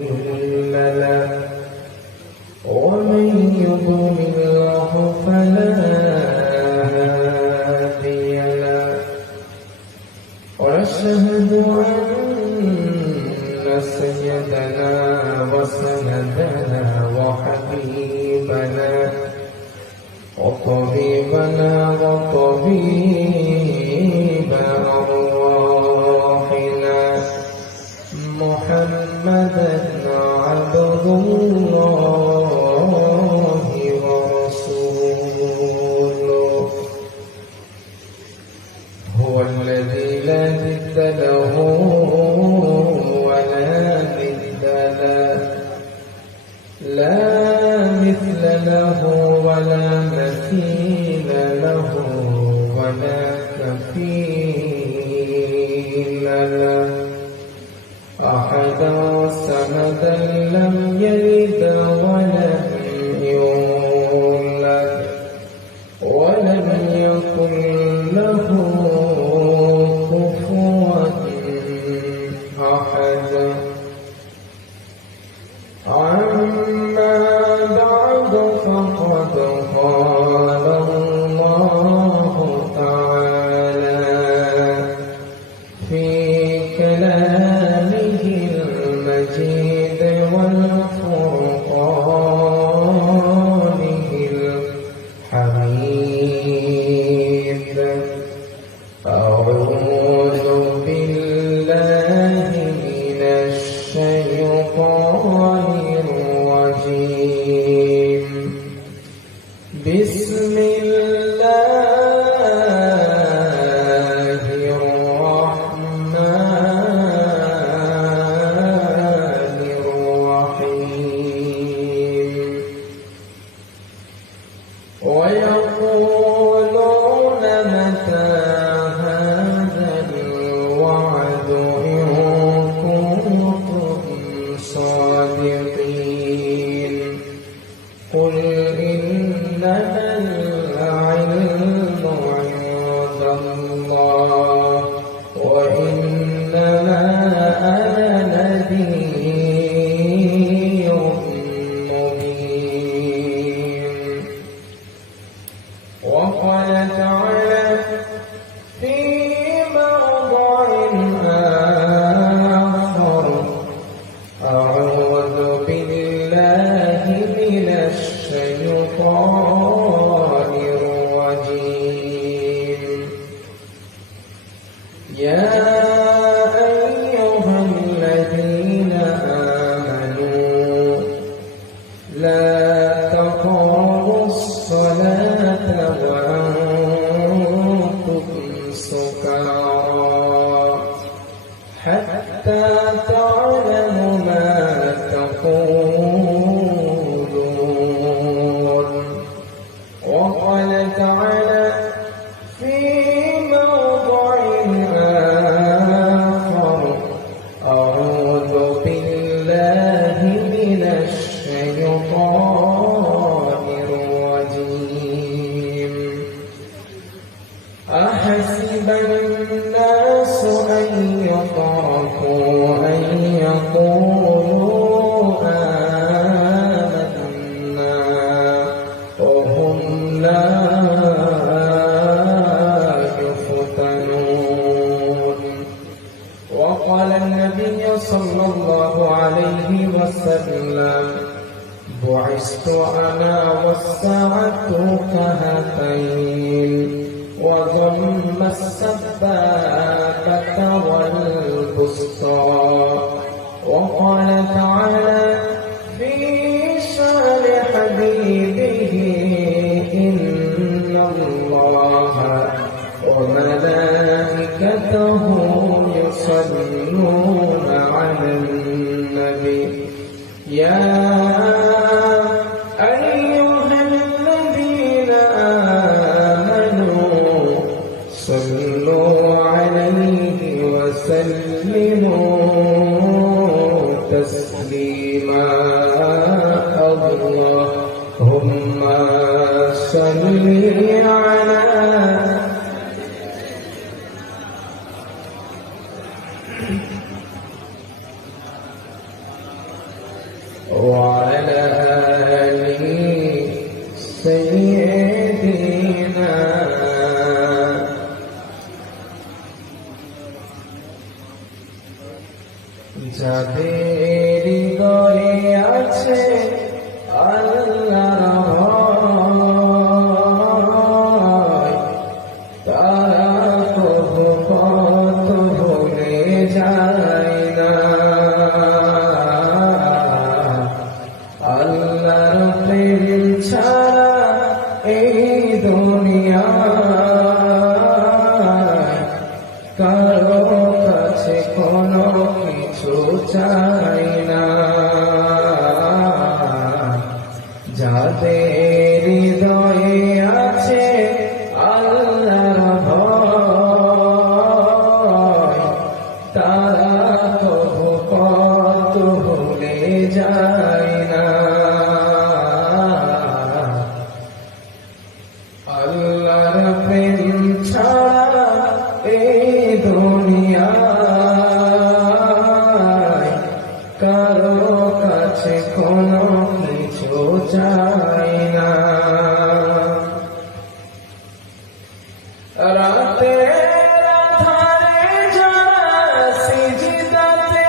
مضل له ومن يضلله فلا هادي له ونشهد أن سيدنا وسندنا وحبيبنا وطبيبنا وطبيب أرواحنا محمدا عبد الله ورسوله هو الذي لا ضد له ولا ند له لا مثل له ولا مثيل له ولا كفيل له أحدا صمدا لم يلد ولم يولد ولم يكن له كفوا أحد أما بعد فقد قال الله تعالى في كلامه المجيد والفرقانه الحميد أعوذ بالله من الشيطان الرجيم بسم الله الرحمن الرحيم ويقولون متى هذا الوعد إن كنتم صادقين قل إنما العلم عند الله وإنما أنا نذير مبين وقال تعالى في موضع آخر أعوذ بالله من الشيطان الرجيم يا أيها الذين آمنوا لا تقربوا الصلاة وأنتم سكارى حتى تعلموا ما تقولون وقال تعالى في موضع آخر أعوذ بالله من الشيطان الرجيم أحسب الناس أن يتركوا أن يقولوا آمنا وهم لا يفتنون وقال النبي صلى الله عليه وسلم بعثت أنا والساعة كهاتين وضم السبابة والبسطى وقال تعالى في شان حبيبه إن الله وملائكته يصلون على النبي يا أيها الذين آمنوا صلوا عليه وسلموا تسليما اللهم صل على وعلى آل سيدنا যাদের হৃদয়ে আছে আল্লাহর ভয় তারা কবু পথ ভুলে যায় না। আল্লাহর প্রেম ছাড়া এই দুনিয়ায় কারো কাছে কোনো কিছু চাই না। যাদের হৃদয়ে আছে আল্লাহর ভয় তারা কবু পথ ভুলে যায় না। আল্লাহর প্রেম ছাড়া এই দুনিয়ায় কারো কাছে কোনো কিছু চাই না। রাতের আঁধারে যারা সিজদাতে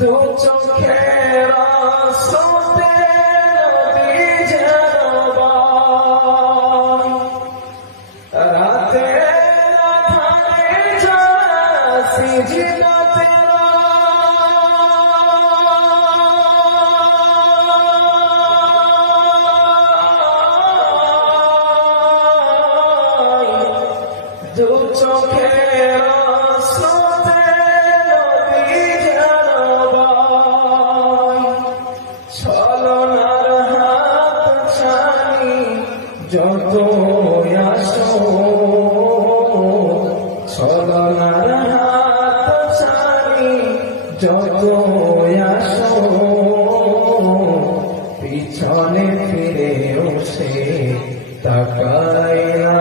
দু চোখের আঁসুতে নদী যেন বয়। রাতের আঁধারে যারা সিজদাতে দু চোখের আঁসুতে নদী যেন বয়। ছলনার হাত ছানি যত আসো, ছলনার হাত ছানি যত আসো, পিছনে ফিরেও সে তাকায় না।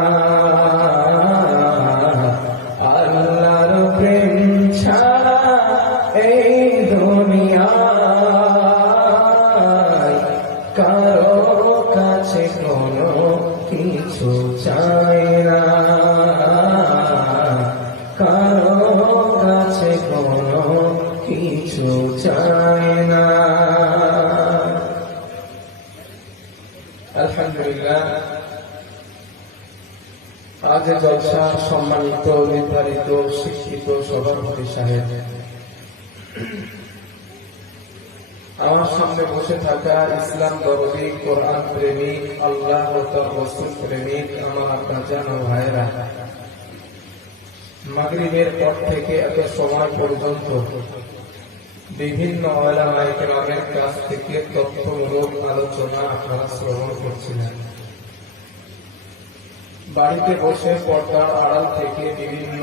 আল্লাহর প্রেম ছাড়া এই দুনিয়ায় কারো কাছে কোনো কিছু চাই না। কারো কাছে কোনো কিছু চাই না। আলহামদুলিল্লাহ, আজ জলসার সম্মানিত নির্ধারিত শিক্ষিত সভাপতি সাহেব, আমার সামনে বসে থাকা ইসলাম দরদি, কোরআন প্রেমিক, আল্লাহ ও তার রাসূল প্রেমিক আমার আব্বাজান ও ভাইরা, মাগরিবের পর থেকে এত সময় পর্যন্ত বিভিন্ন উলামায়ে কেরামের কাছ থেকে তথ্যমূলক আলোচনা আপনারা শ্রবণ করছিলেন। বাড়িতে বসে পর্দার আড়াল থেকে বিভিন্ন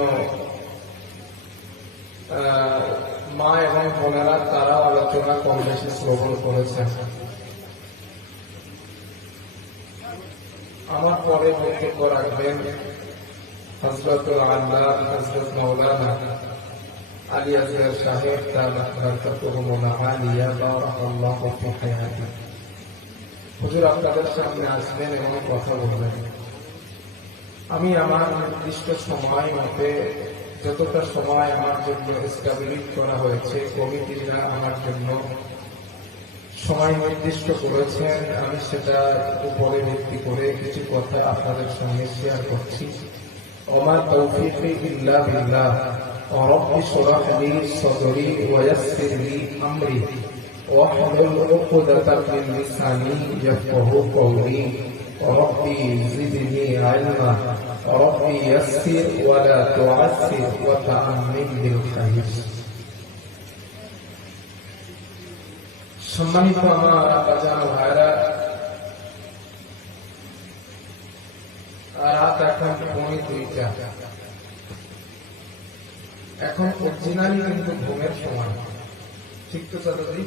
মা এবং বোনেরা তারা আলোচনা কম বেশি শ্রবণ করেছেন। আমার পরে বক্তব্য রাখবেন হযরতুল আল্লাহ হযরত মাওলানা আলী আসগর সাহেব তাআলা আলিয়া বারাকাল্লাহু ফি হায়াতি। হুজুর আপনাদের সামনে আসবেন এবং কথা বলবেন। আমি আমার নির্দিষ্ট সময় মতে যতটা সময় আমার জন্য এস্টাবলিশ করা হয়েছে, কমিটিরা আমার জন্য সময় নির্দিষ্ট করেছেন, আমি সেটা উপরে ভিত্তি করে কিছু কথা আপনাদের সঙ্গে শেয়ার করছি। ওমা তাওফীকি ইল্লা বিল্লাহ, রব্বি শরহ লি সাদরি ওয়া ইয়াসসির লি আমরি ওয়াহলুল উকদাতাম মিন লিসানি ইয়াফকাহু কওলি। ربي زدني علما ربي يسر ولا تعسر وتعمم بالخير। সম্মানিত আমার আব্বাজান ও ভাইরা, রাত এখন 2:30। এখন অরিজিনালি কিন্তু ঘুমের সময়, ঠিক তো চাচা ভাই?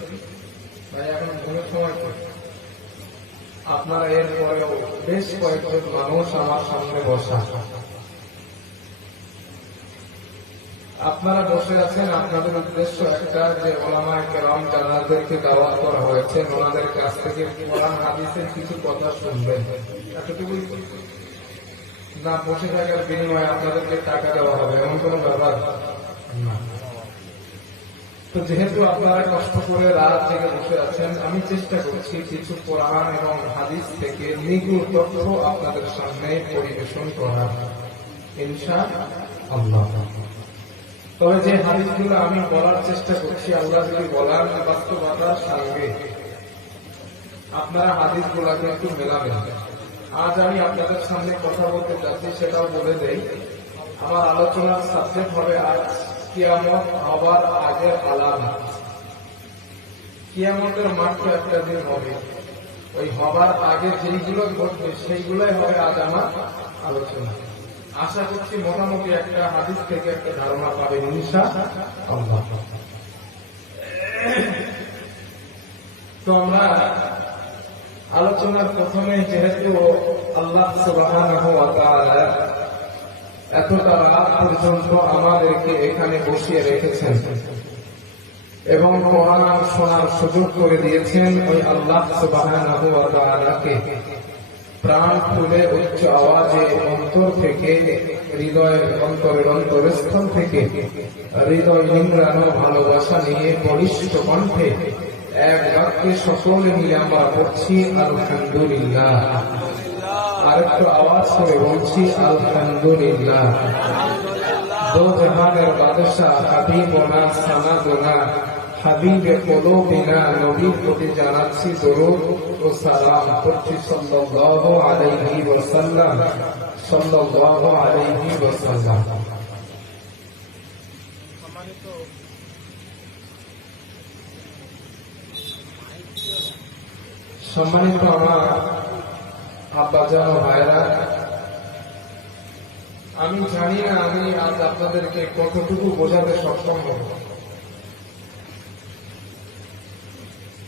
এখন ঘুমের সময় তো আপনারা এরপরেও বেশ কয়েকজন মানুষ আমার সামনে বসা, আপনারা বসে আছেন। আপনাদের উদ্দেশ্য একটা, যে ওলামায়ে কেরাম যাদেরকে দাওয়াত করা হয়েছে ওনাদের কাছ থেকে কোরআন হাদিসের কিছু কথা শুনবেন, এতটুকুই না। বসে থাকার বিনিময়ে আপনাদেরকে টাকা দেওয়া হবে এমন কোন ব্যাপার না। তো যেহেতু আপনারা কষ্ট করে রাত জেগে বসে আছেন, আমি চেষ্টা করছি কিছু কোরআন এবং হাদিস থেকে নিগুড় তথ্য আপনাদের সামনে পরিবেশন করার, ইনশাআল্লাহ। তবে যে হাদিসগুলো আমি বলার চেষ্টা করছি, আল্লাহ যদি বলার বাস্তবতার সঙ্গে আপনারা হাদিসগুলোকে একটু মেলাবেন। আজ আমি আপনাদের সামনে কথা বলতে চাচ্ছি, সেটাও বলে দেই। আমার আলোচনার সাবজেক্ট হবে আজ কিয়ামত হবার আগের আলামত। কিয়ামতের মাত্র একটা দিন হবে, ওই হবার আগে যেইগুলো ঘটবে সেইগুলোই হবে আজ আমার আলোচনা। আশা করছি মোটামুটি একটা হাদিস থেকে একটা ধারণা পাবেন ইনশাআল্লাহ। তো আমরা আলোচনার প্রথমে, যেহেতু আল্লাহ সুবহানাহু ওয়া তাআলা এতটা রাত পর্যন্ত আমাদেরকে এখানে বসিয়ে রেখেছেন এবং কোরআন শোনার সুযোগ করে দিয়েছেন, ওই আল্লাহ সুবহানাহু ওয়া তাআলাকে প্রাণ খুলে উচ্চ আওয়াজে অন্তর থেকে, হৃদয়ের অন্তরের অন্তরস্থল থেকে হৃদয় নিংড়ানো ভালোবাসা নিয়ে বলিষ্ঠ কণ্ঠে এক বাক্যে সকলে মিলে আমরা পড়ছি আলহামদুলিল্লাহ। আরেকটু আওয়াজ করে বলছি আলহামদুলিল্লাহ। দো জাহানের বাদশাহ হাবিবনা সানাদনা হাবিবে কুলুবিনা নবীর প্রতি জানাচ্ছি দরুদ ও সালাম, পড়ছি সাল্লাল্লাহু আলাইহি ওয়াসাল্লাম, সাল্লাল্লাহু আলাইহি ওয়াসাল্লাম। সম্মানিত আমার আব্বাজান ও ভাইরা, আমি জানি না আমি আজ আপনাদেরকে কতটুকু বোঝাতে সক্ষম হব,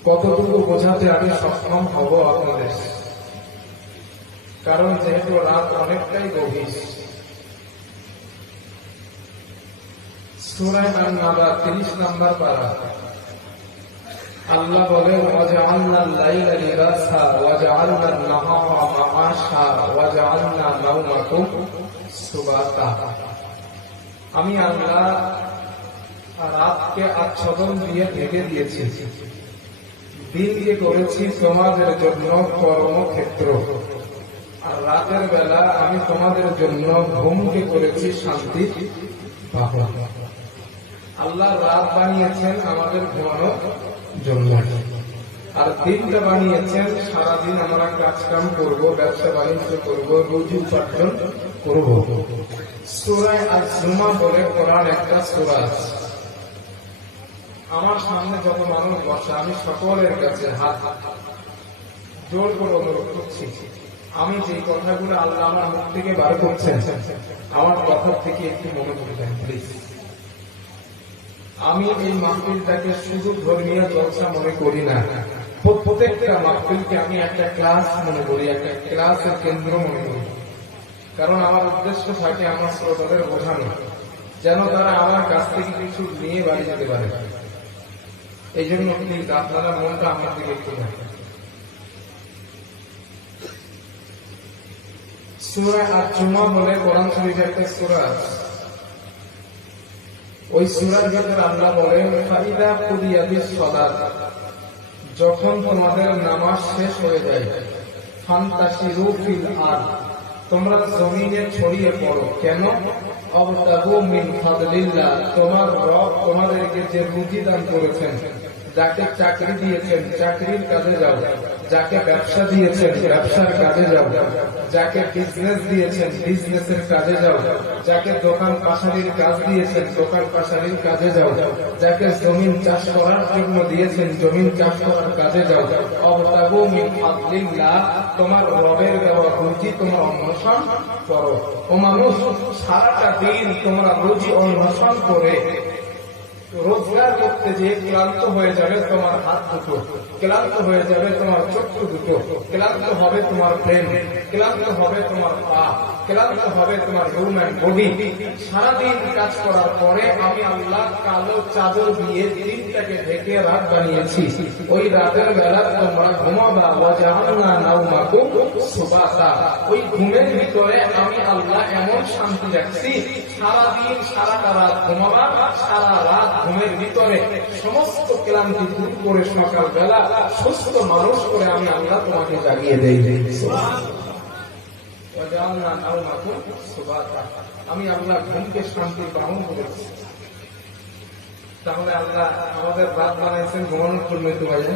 কতটুকু বোঝাতে আমি সক্ষম হব আপনাদের। কারণ যেহেতু রাত অনেকটাই গভীর। সূরা আন-নাবা 30 নম্বর পারা, আল্লাহ বলেন ওয়াজআলনাল লাইলা লিবাসা ওয়াজআলনান নাহারা মাআশা ওয়াজআলনা নাওমাকুম সুবাতা। আমি আল্লাহ রাতকে আচ্ছাদন দিয়ে ঢেকে দিয়েছি, দিনকে করেছি তোমাদের জন্য কর্মক্ষেত্র, আর রাতের বেলা আমি তোমাদের জন্য ঘুমকে করেছি শান্তির বাহন। আল্লাহ রাত বানিয়েছেন আমাদের ঘুমানোর জন্য, আর দিনটা বানিয়েছেন সারাদিন আমরা কাজকাম করব, ব্যবসা বাণিজ্য করব, রুজি উপার্জন করব। সূরা আজ-জুমা বলে কোরআন একটা সূরা আছে। আমার সামনে যত মানুষ বসে, আমি সকলের কাছে হাত জোর করে অনুরোধ করছি, আমি যে কথাগুলো আল্লাহ আমার মুখ থেকে বার করছেন, আমার কথা থেকে একটু মনোযোগ দেন প্লিজ। আমি এই মাহফিলটাকে শুধু ধর্মীয় জলসা মনে করি না, প্রত্যেকটা মাহফিলকে আমি একটা ক্লাস মনে করি, একটা ক্লাসের কেন্দ্র মনে করি। কারণ আমার উদ্দেশ্য থাকে আমার শ্রোতাদের বোঝানো, যেন তারা আমার কাছ থেকে কিছু নিয়ে বাড়ি যেতে পারে। এই জন্য প্লিজ আপনারা মনটা আমার দিকে একটু রাখেন। সূরা আজ-জুমা বলে কোরআন শরীফের একটা সূরা আছে। ওই সূরার ভিতরে আল্লাহ বলেন ফাইদা কুদিয়াতিস সালাত, যখন তোমাদের নামাজ শেষ হয়ে যায়, ফান্তাশিরু ফিল আরদ, তোমরা জমিনে ছড়িয়ে পড়ো। কেন? আবতাগু মিন ফাদলিল্লাহ, তোমার রব তোমাদেরকে যে রুজি দান করেছেন, যাকে চাকরি দিয়েছেন চাকরির কাজে যাও, যাকে ব্যবসা দিয়েছেন ব্যবসার কাজে যাও, যাকে বিজনেস দিয়েছেন বিজনেসের কাজে যাও, যাকে দোকান পাশারির কাজ দিয়েছেন দোকান পাশারির কাজে যাও, যাকে জমিন চাষ করার জন্য দিয়েছেন জমিন চাষ করার কাজে যাও। আবতাগু মিন ফাদলিল্লাহ, তোমার রবের দেওয়া রুজি তোমরা অন্বেষণ করো। ও মানুষ, সারাটা দিন তোমরা রুজি অন্বেষণ করে রোজগার করতে যে ক্লান্ত হয়ে যাবে তোমার হাত দুটো, ক্লান্ত হয়ে যাবে তোমার চক্ষু দুটো, ক্লান্ত হবে তোমার প্রেম, ক্লান্ত হবে তোমার পা, ক্লান্ত হবে তোমার হিউম্যান বডি। সারাদিন কাজ করার পরে আমি আল্লাহ কালো চাদর দিয়ে দিনটাকে ঢেকে রাত বানিয়েছি। ওই রাতের বেলা তোমরা ঘুমাবা, ওয়াজআলনা নাওমাকুম সুবাতা। ওই ঘুমের ভিতরে আমি আল্লাহ এমন শান্তি রাখছি, সারাদিন সারাটা রাত ঘুমাবা, সারা রাত ঘুমের ভিতরে সমস্ত ক্লান্তি দূর করে সকাল বেলা সুস্থ মানুষ করে আমি আল্লাহ তোমাকে জাগিয়ে দেই। আমি আল্লাহ ঘুমকে শান্তির বাহন করেছি। তাহলে আল্লাহ আমাদের রাত বানাইছেন ঘুমানোর জন্য, তো ভাইয়া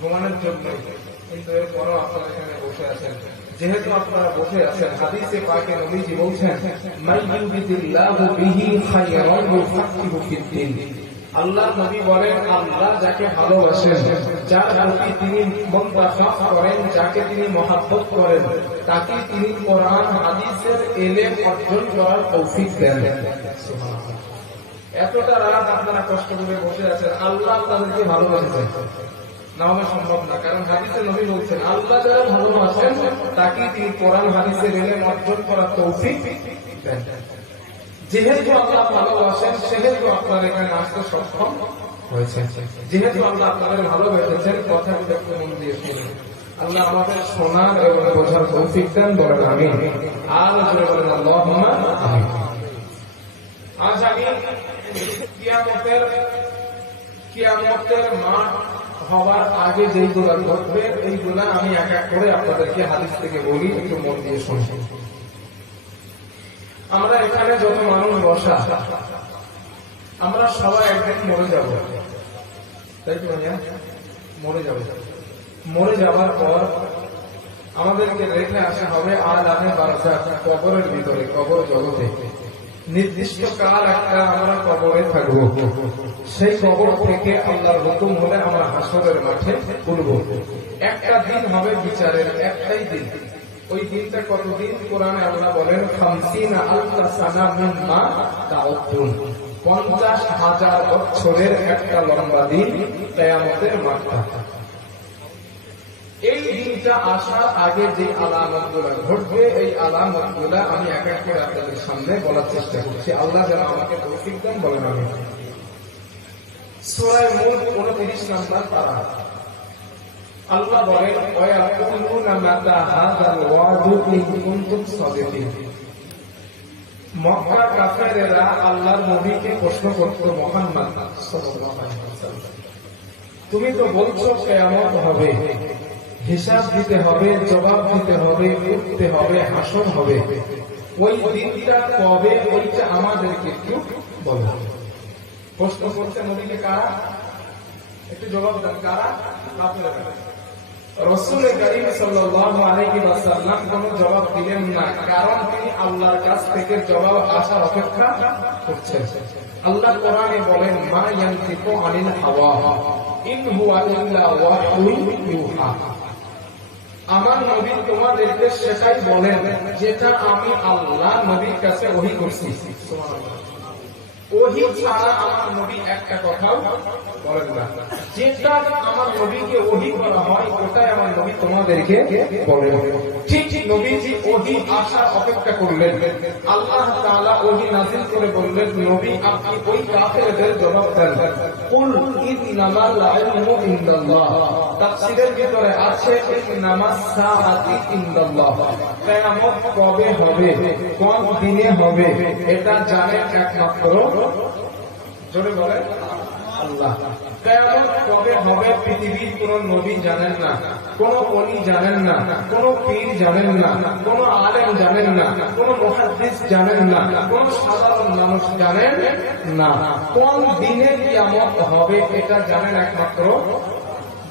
ঘুমানোর জন্য, কিন্তু এরপরও আপনারা এখানে বসে আছেন। যেহেতু আপনারা বসে আছেন, হাদিসে পাকে নবীজি বলছেন, মান ইউরিদিল্লাহু বিহি খায়রান ইউফাক্কিহু ফিদ্দীন। আল্লাহ নবী বলেন, আল্লাহ যাকে ভালোবাসেন, যার প্রতি তিনি মুনতাখাব করেন, যাকে তিনি মহব্বত করেন, তাকে তিনি কোরআন হাদিসের ইলম অর্জন করার তৌফিক দেন। সুবহানাল্লাহ। এতটা রাত আপনারা কষ্ট করে বসে আছেন, আল্লাহ তাদেরকে ভালোবাসেন না হলে সম্ভব না। কারণ হাদিসে নবী বলছেন, আল্লাহ যারা ভালোবাসেন তাকে তিনি কোরআন হাদিসের ইলম অর্জন করার তৌফিক দেন। যেহেতু আল্লাহ ভালোবাসেন, সেহেতু আপনার এখানে আসতে সক্ষম হয়েছেন। যেহেতু আল্লাহ আপনাদের ভালোবেসেছেন, কথাগুলো একটু মন দিয়ে শুনুন। আল্লাহ আমাদের শোনার এবং বোঝার তৌফিক দেন, বলেন আমিন। আর জোরে বলেন আল্লাহুম্মা আমিন। আজ আমি কিয়ামতের মাঠ হবার আগে যেইগুলা ঘটবে, এইগুলা আমি এক এক করে আপনাদেরকে হাদিস থেকে বলি, একটু মন দিয়ে শুনুন। আমরা এখানে যত মানুষ বসা, আমরা সবাই একদিন মরে যাব, তাই তো ভাইয়া? মরে যাব। মরে যাওয়ার পর আমাদেরকে রেখে আসা হবে আলামে বারজাখ, কবরের ভিতরে, কবর জগতে। নির্দিষ্ট কাল একটা আমরা কবরে থাকবো। সেই কবর থেকে আল্লাহর হুকুম হলে আমরা হাসরের মাঠে উঠব। একটা দিন হবে বিচারের, একটাই দিন। ওই দিনটা কতদিন? কোরআনে আল্লাহ বলেন, 50,000 সানা মিম্মা তাউদ্দুন। 50,000 বছরের একটা লম্বা দিন, কিয়ামতের মাঠটা। এই দিনটা আসার আগে যে আলামতগুলো ঘটবে, এই আলামতগুলো আমি এক এক করে আপনাদের সামনে বলার চেষ্টা করছি। আল্লাহ যেন আমাকে তৌফিক দেন, বলেন আমিন। সূরা মুলক 29 নম্বর পারা। আল্লাহ বলেন, ওয়ায়াকুলুনা মাতা হাযাল ওয়াদু ইন কুনতুম সাদিকিন। মক্কা কাফেরেরা আল্লাহর নবীকে প্রশ্ন করত, মুহাম্মদ সাল্লাল্লাহু আলাইহি ওয়াসাল্লাম, তুমি তো বলছো কিয়ামত হবে, হিসাব দিতে হবে, জবাব দিতে হবে, উঠতে হবে, হাসর হবে। ওই দিনটা কবে, ওইটা আমাদেরকে একটু বলো। প্রশ্ন করছে নবীকে কারা? একটু জবাব দেন, কারা? কাফেররা। রাসূল করিম সাল্লাল্লাহু আলাইহি ওয়াসাল্লাম কোনো জবাব দিলেন না, কারণ তিনি আল্লাহর কাছ থেকে জবাব আসার অপেক্ষা করছেন। আল্লাহ কোরআনে বলেন, মা ইয়ানতিকু আনিল হাওয়া ইন হুয়া ইল্লা ওয়াহয়ুন ইউহা। আমার নবী তোমাদেরকে সেটাই বলেন যেটা আমি আল্লাহ নবীর কাছে ওহী করছি। সুবহানাল্লাহ। ওহী ছাড়া আমার নবী একটা কথাও বলেন না। যেটা আমার নবীকে ওহী করা হয়, ওটাই আমার নবী তোমাদেরকে বলেন। ঠিক নবীজি ওহী আসার অপেক্ষা করলেন। আল্লাহ তাআলা ওহী নাযিল করে বললেন, নবী আপনি ওই কাফেরদের জবাব দেন, কুল ইন্নামাল ইলমু ইনদাল্লাহ। তাফসীরের ভিতরে আছে ইন্নামাস সাআতি ইনদাল্লাহ। কিয়ামত কবে হবে, কোন দিনে হবে, এটা জানেন একমাত্র, জোরে বলেন, আল্লাহ। কিয়ামত কবে হবে পৃথিবীর কোন নবী জানেন না, কোন ওলি জানেন না, কোন পীর জানেন না, কোন আলেম জানেন না, কোন মুহাদ্দিস জানেন না, কোন সাধারণ মানুষ জানেন না। কোন দিনে কিয়ামত হবে এটা জানেন একমাত্র,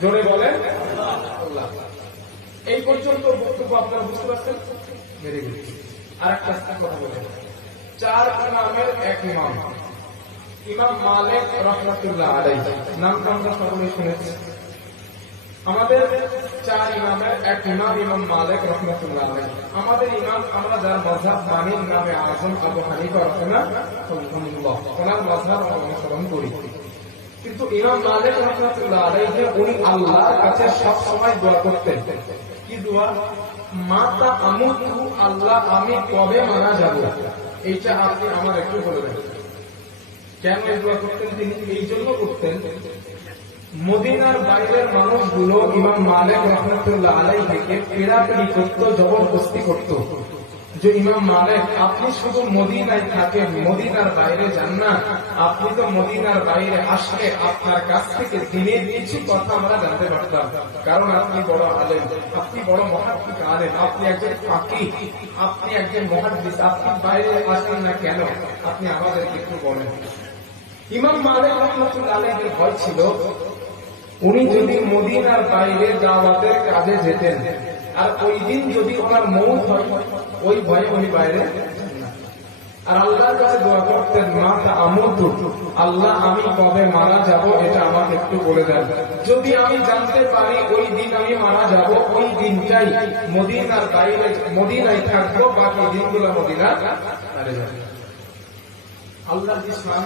জোরে বলেন, আল্লাহ। এই পর্যন্ত বক্তব্য আপনারা বুঝতে পারছেন? Very good. আরেকটা কথা বলেন, 4 ইমামের এক ইমাম, ইমাম মালিক রাহমাতুল্লাহ আলাইহি, নামটা আমরা সকলেই শুনেছি। আমাদের চার ইমামের এক ইমাম, ইমাম মালিক রাহমাতুল্লাহ আলাইহি। আমাদের ইমাম, আমরা যার মাযহাব মানি, ইমামে আযম আবু হানিফা রাহিমাহুল্লাহ, ওনার মাযহাব অনুসরণ করি। কিন্তু ইমাম মালিক রাহমাতুল্লাহ আলাইহি উনি আল্লাহর কাছে সব সময় দোয়া করতেন। কি দোয়া? মাতা আমুতু, আল্লাহ আমি কবে মারা যাব, এইটা আপনি আমার একটু বলে দেন। কেন এই দোয়া করতেন তিনি? এই জন্য করতেন, মদিনার বাইরের মানুষগুলো ইমাম মালিক রাহমাতুল্লাহ আলাইহিকে পেরাপেরি করত, জবরদস্তি করত যে ইমাম মালিক আপনি শুধু মদিনায় থাকেন, মদিনার বাইরে যান না। আপনি তো মদিনার বাইরে আসলে আপনার কাছ থেকে দিনের কিছু কথা আমরা জানতে পারতাম, কারণ আপনি বড় আলেম, আপনি বড় মুহাদ্দিস আলেম, আপনি একজন ফাকিহ, আপনি একজন মুহাদ্দিস, আপনি বাইরে আসেন না কেন? আপনি আমাদেরকে একটু বলেন। ইমাম মালিক রাহমাতুল্লাহ আলাইহির ভয় ছিল, উনি যদি মদিনার বাইরে দাওয়াতের কাজে যেতেন আর ওই দিন যদি ওনার মৌত হয়, ওই ভয়ে উনি বাইরে। আর আল্লাহর কাছে দোয়া করতেন, মাতা আমুতু, আল্লাহ আমি কবে মারা যাব এটা আমাকে একটু বলে দেন। যদি আমি জানতে পারি ওই দিন আমি মারা যাব, ওই দিনটাই মদিনার বাইরে মদিনায় থাকবো, বাকি দিনগুলো মদিনার বাইরে যাব। আল্লাহ ইসলাম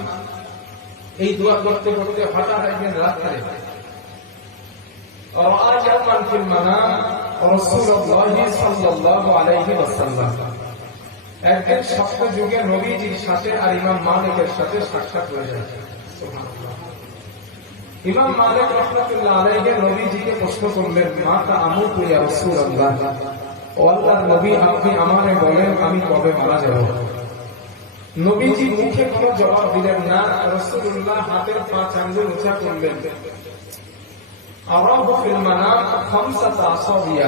এই দোয়া করতে করতে হঠাৎ একদিন রাত্রে একদিন সপ্ত যুগে নবীজির সাথে আর ইমাম মালিকের সাথে সাক্ষাৎ হয়ে যায়। ইমাম মালিক রাহমাতুল্লাহ আলাইহি নবীজিকে প্রশ্ন করলেন, মাতা আমুতু ইয়া রাসূলুল্লাহ, ও আল্লাহর নবী আপনি আমারে বলেন আমি কবে মারা যাব। নবীজি মুখে কোনো জবাব দিলেন না। রাসূলুল্লাহ হাতের 5 আঙ্গুল উঁচা করলেন। আরাহু ফিল মানাম খামসাতা আসাবিয়া,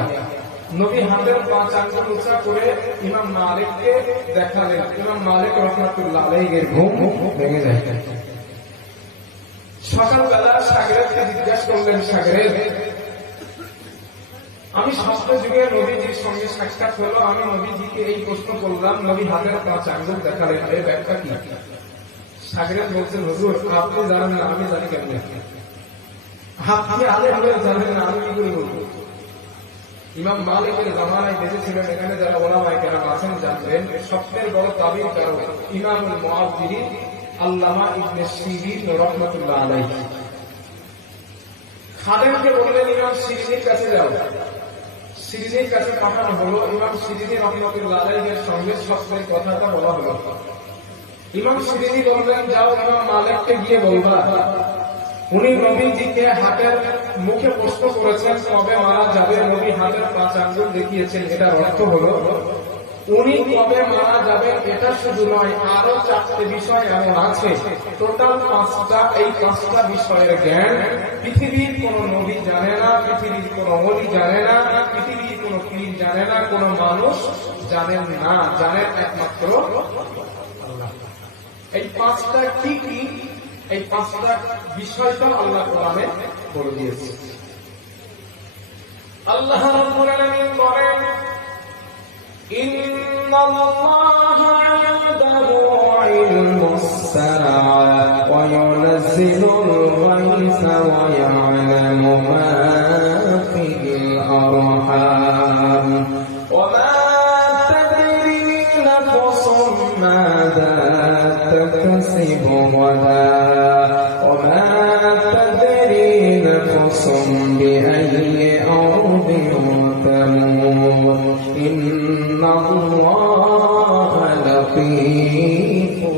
নবী হাতের 5 আঙ্গুল উঁচা করে ইমাম মালিককে দেখালেন। ইমাম মালিক রাহমাতুল্লাহ আলাইহির ঘুম ভেঙে যায়। সকালবেলা শাগরেদকে জিজ্ঞাসা করলেন, শাগরেদ আমি ষষ্ঠ যুগে নবীজির সঙ্গে সাক্ষাৎ হলো, আমি নবীজিকে এই প্রশ্ন করলাম, নবী হাতের 5 আঙ্গুল দেখালেন, এর ব্যাখ্যা কি? শাগরেদ বলছেন, হুজুর আপনি জানেন না, আমি জানি কেমন। আপনি আলেম হয়ে জানেন না, আমি কি করে বলবো? ইমাম মালিকের জামানায় বেঁচেছিলেন, এখানে যারা ওলামায়ে কেরাম আছেন জানবেন, সবচেয়ে বড় তাবিঈ কারো ইমামুল মুআজ্জিরিন আল্লামা ইবনে সিরিন রাহমাতুল্লাহ আলাইহি। খাদেমকে বললেন ইমাম সিরিনের কাছে যাও। সিরিনের কাছে পাঠানো হলো। ইমাম সিরিনি রাহমাতুল্লাহ আলাইহির সঙ্গে সবচেয়ে কথাটা বলা হলো। ইমাম সিরিনি বললেন, যাও ইমাম মালিককে গিয়ে বলবা উনি নবীজিকে হাতের মুখে প্রশ্ন করেছেন কবে মারা যাবে, নবী হাতের 5 আঙ্গুল দেখিয়েছেন। এটার অর্থ হলো উনি কবে মারা যাবে এটা শুধু নয়, আরো 4টে বিষয় এমন আছে, টোটাল 5টা। এই 5টা বিষয়ের জ্ঞান পৃথিবীর কোন নবী জানে না, পৃথিবীর কোন ওলি জানে না, পৃথিবীর কোন পীর জানে না, কোন মানুষ জানেন না, জানেন একমাত্র আল্লাহ। এই 5টা কি কি? এই 5টা বিষয়টা আল্লাহ কোরআনে বলে দিয়েছে। আল্লাহ রাব্বুল আলামিন বলেন, ইন্নাল্লাহা ইনদাহু ইলমুস সাআ ওয়া ইউনাজ্জিলুল গায়সা ওয়া ইয়া'লামু মা ফিল আরহাম ওয়া মা তাদরি নাফসুম মাযা তাকসিবু গাদা ওয়া মা তাদরি নাফসুম বিআইয়ি আরদিন তামুত ইন্নাল্লাহা লাতীফুন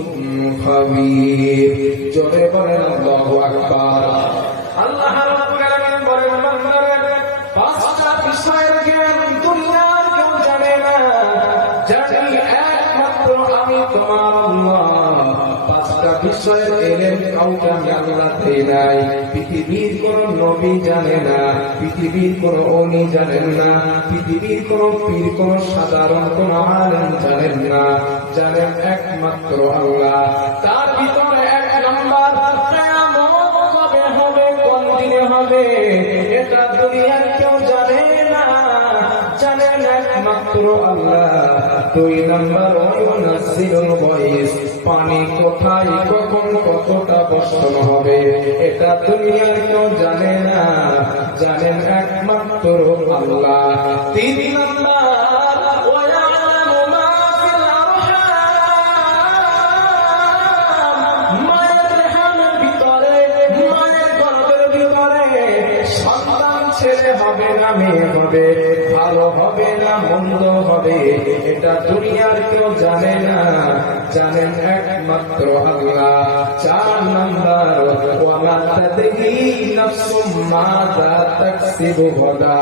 খাবীর। জোরে বলেন আল্লাহু আকবার। আল্লাহ রাব্বুল আলামিন বলেন, বান্দারা 5টা বিষয়ের জ্ঞান দুনিয়ার কেউ জানে না, জানি একমাত্র আমি তোমার আল্লাহ। 5টা বিষয়ের ইলম কাউকে আমি আল্লাহ দেই নাই। পৃথিবীর কোন নবী জানে না, পৃথিবীর কোন ওলি জানেন না, পৃথিবীর কোন পীর, কোন সাধারণ কোন আলেম জানেন না, জানেন একমাত্র আল্লাহ। তার ভিতরে 1 নাম্বার, কিয়ামত কবে হবে, কোন দিনে হবে, এটা দুনিয়ার কেউ জানে না, জানেন একমাত্র আল্লাহ। 2 নাম্বার ওয়ানাজিলুল গায়স, পানি কোথায় কখন কতটা বর্ষণ হবে এটা দুনিয়ার কেউ জানে না, জানেন একমাত্র আল্লাহ। 3 নাম্বার ওয়ায়ালামু মা ফিল আরহাম, মায়ের হামের ভিতরে, মায়ের গর্ভের ভিতরে সন্তান ছেলে হবে না মেয়ে হবে, ভালো হবে না মন্দ হবে এটা দুনিয়ার কেউ জানে না, জানেন একমাত্র আল্লাহ। 4 নাম্বার ওয়ামা তাদরি নাফসুম মাযা তাকসিবু গাদা,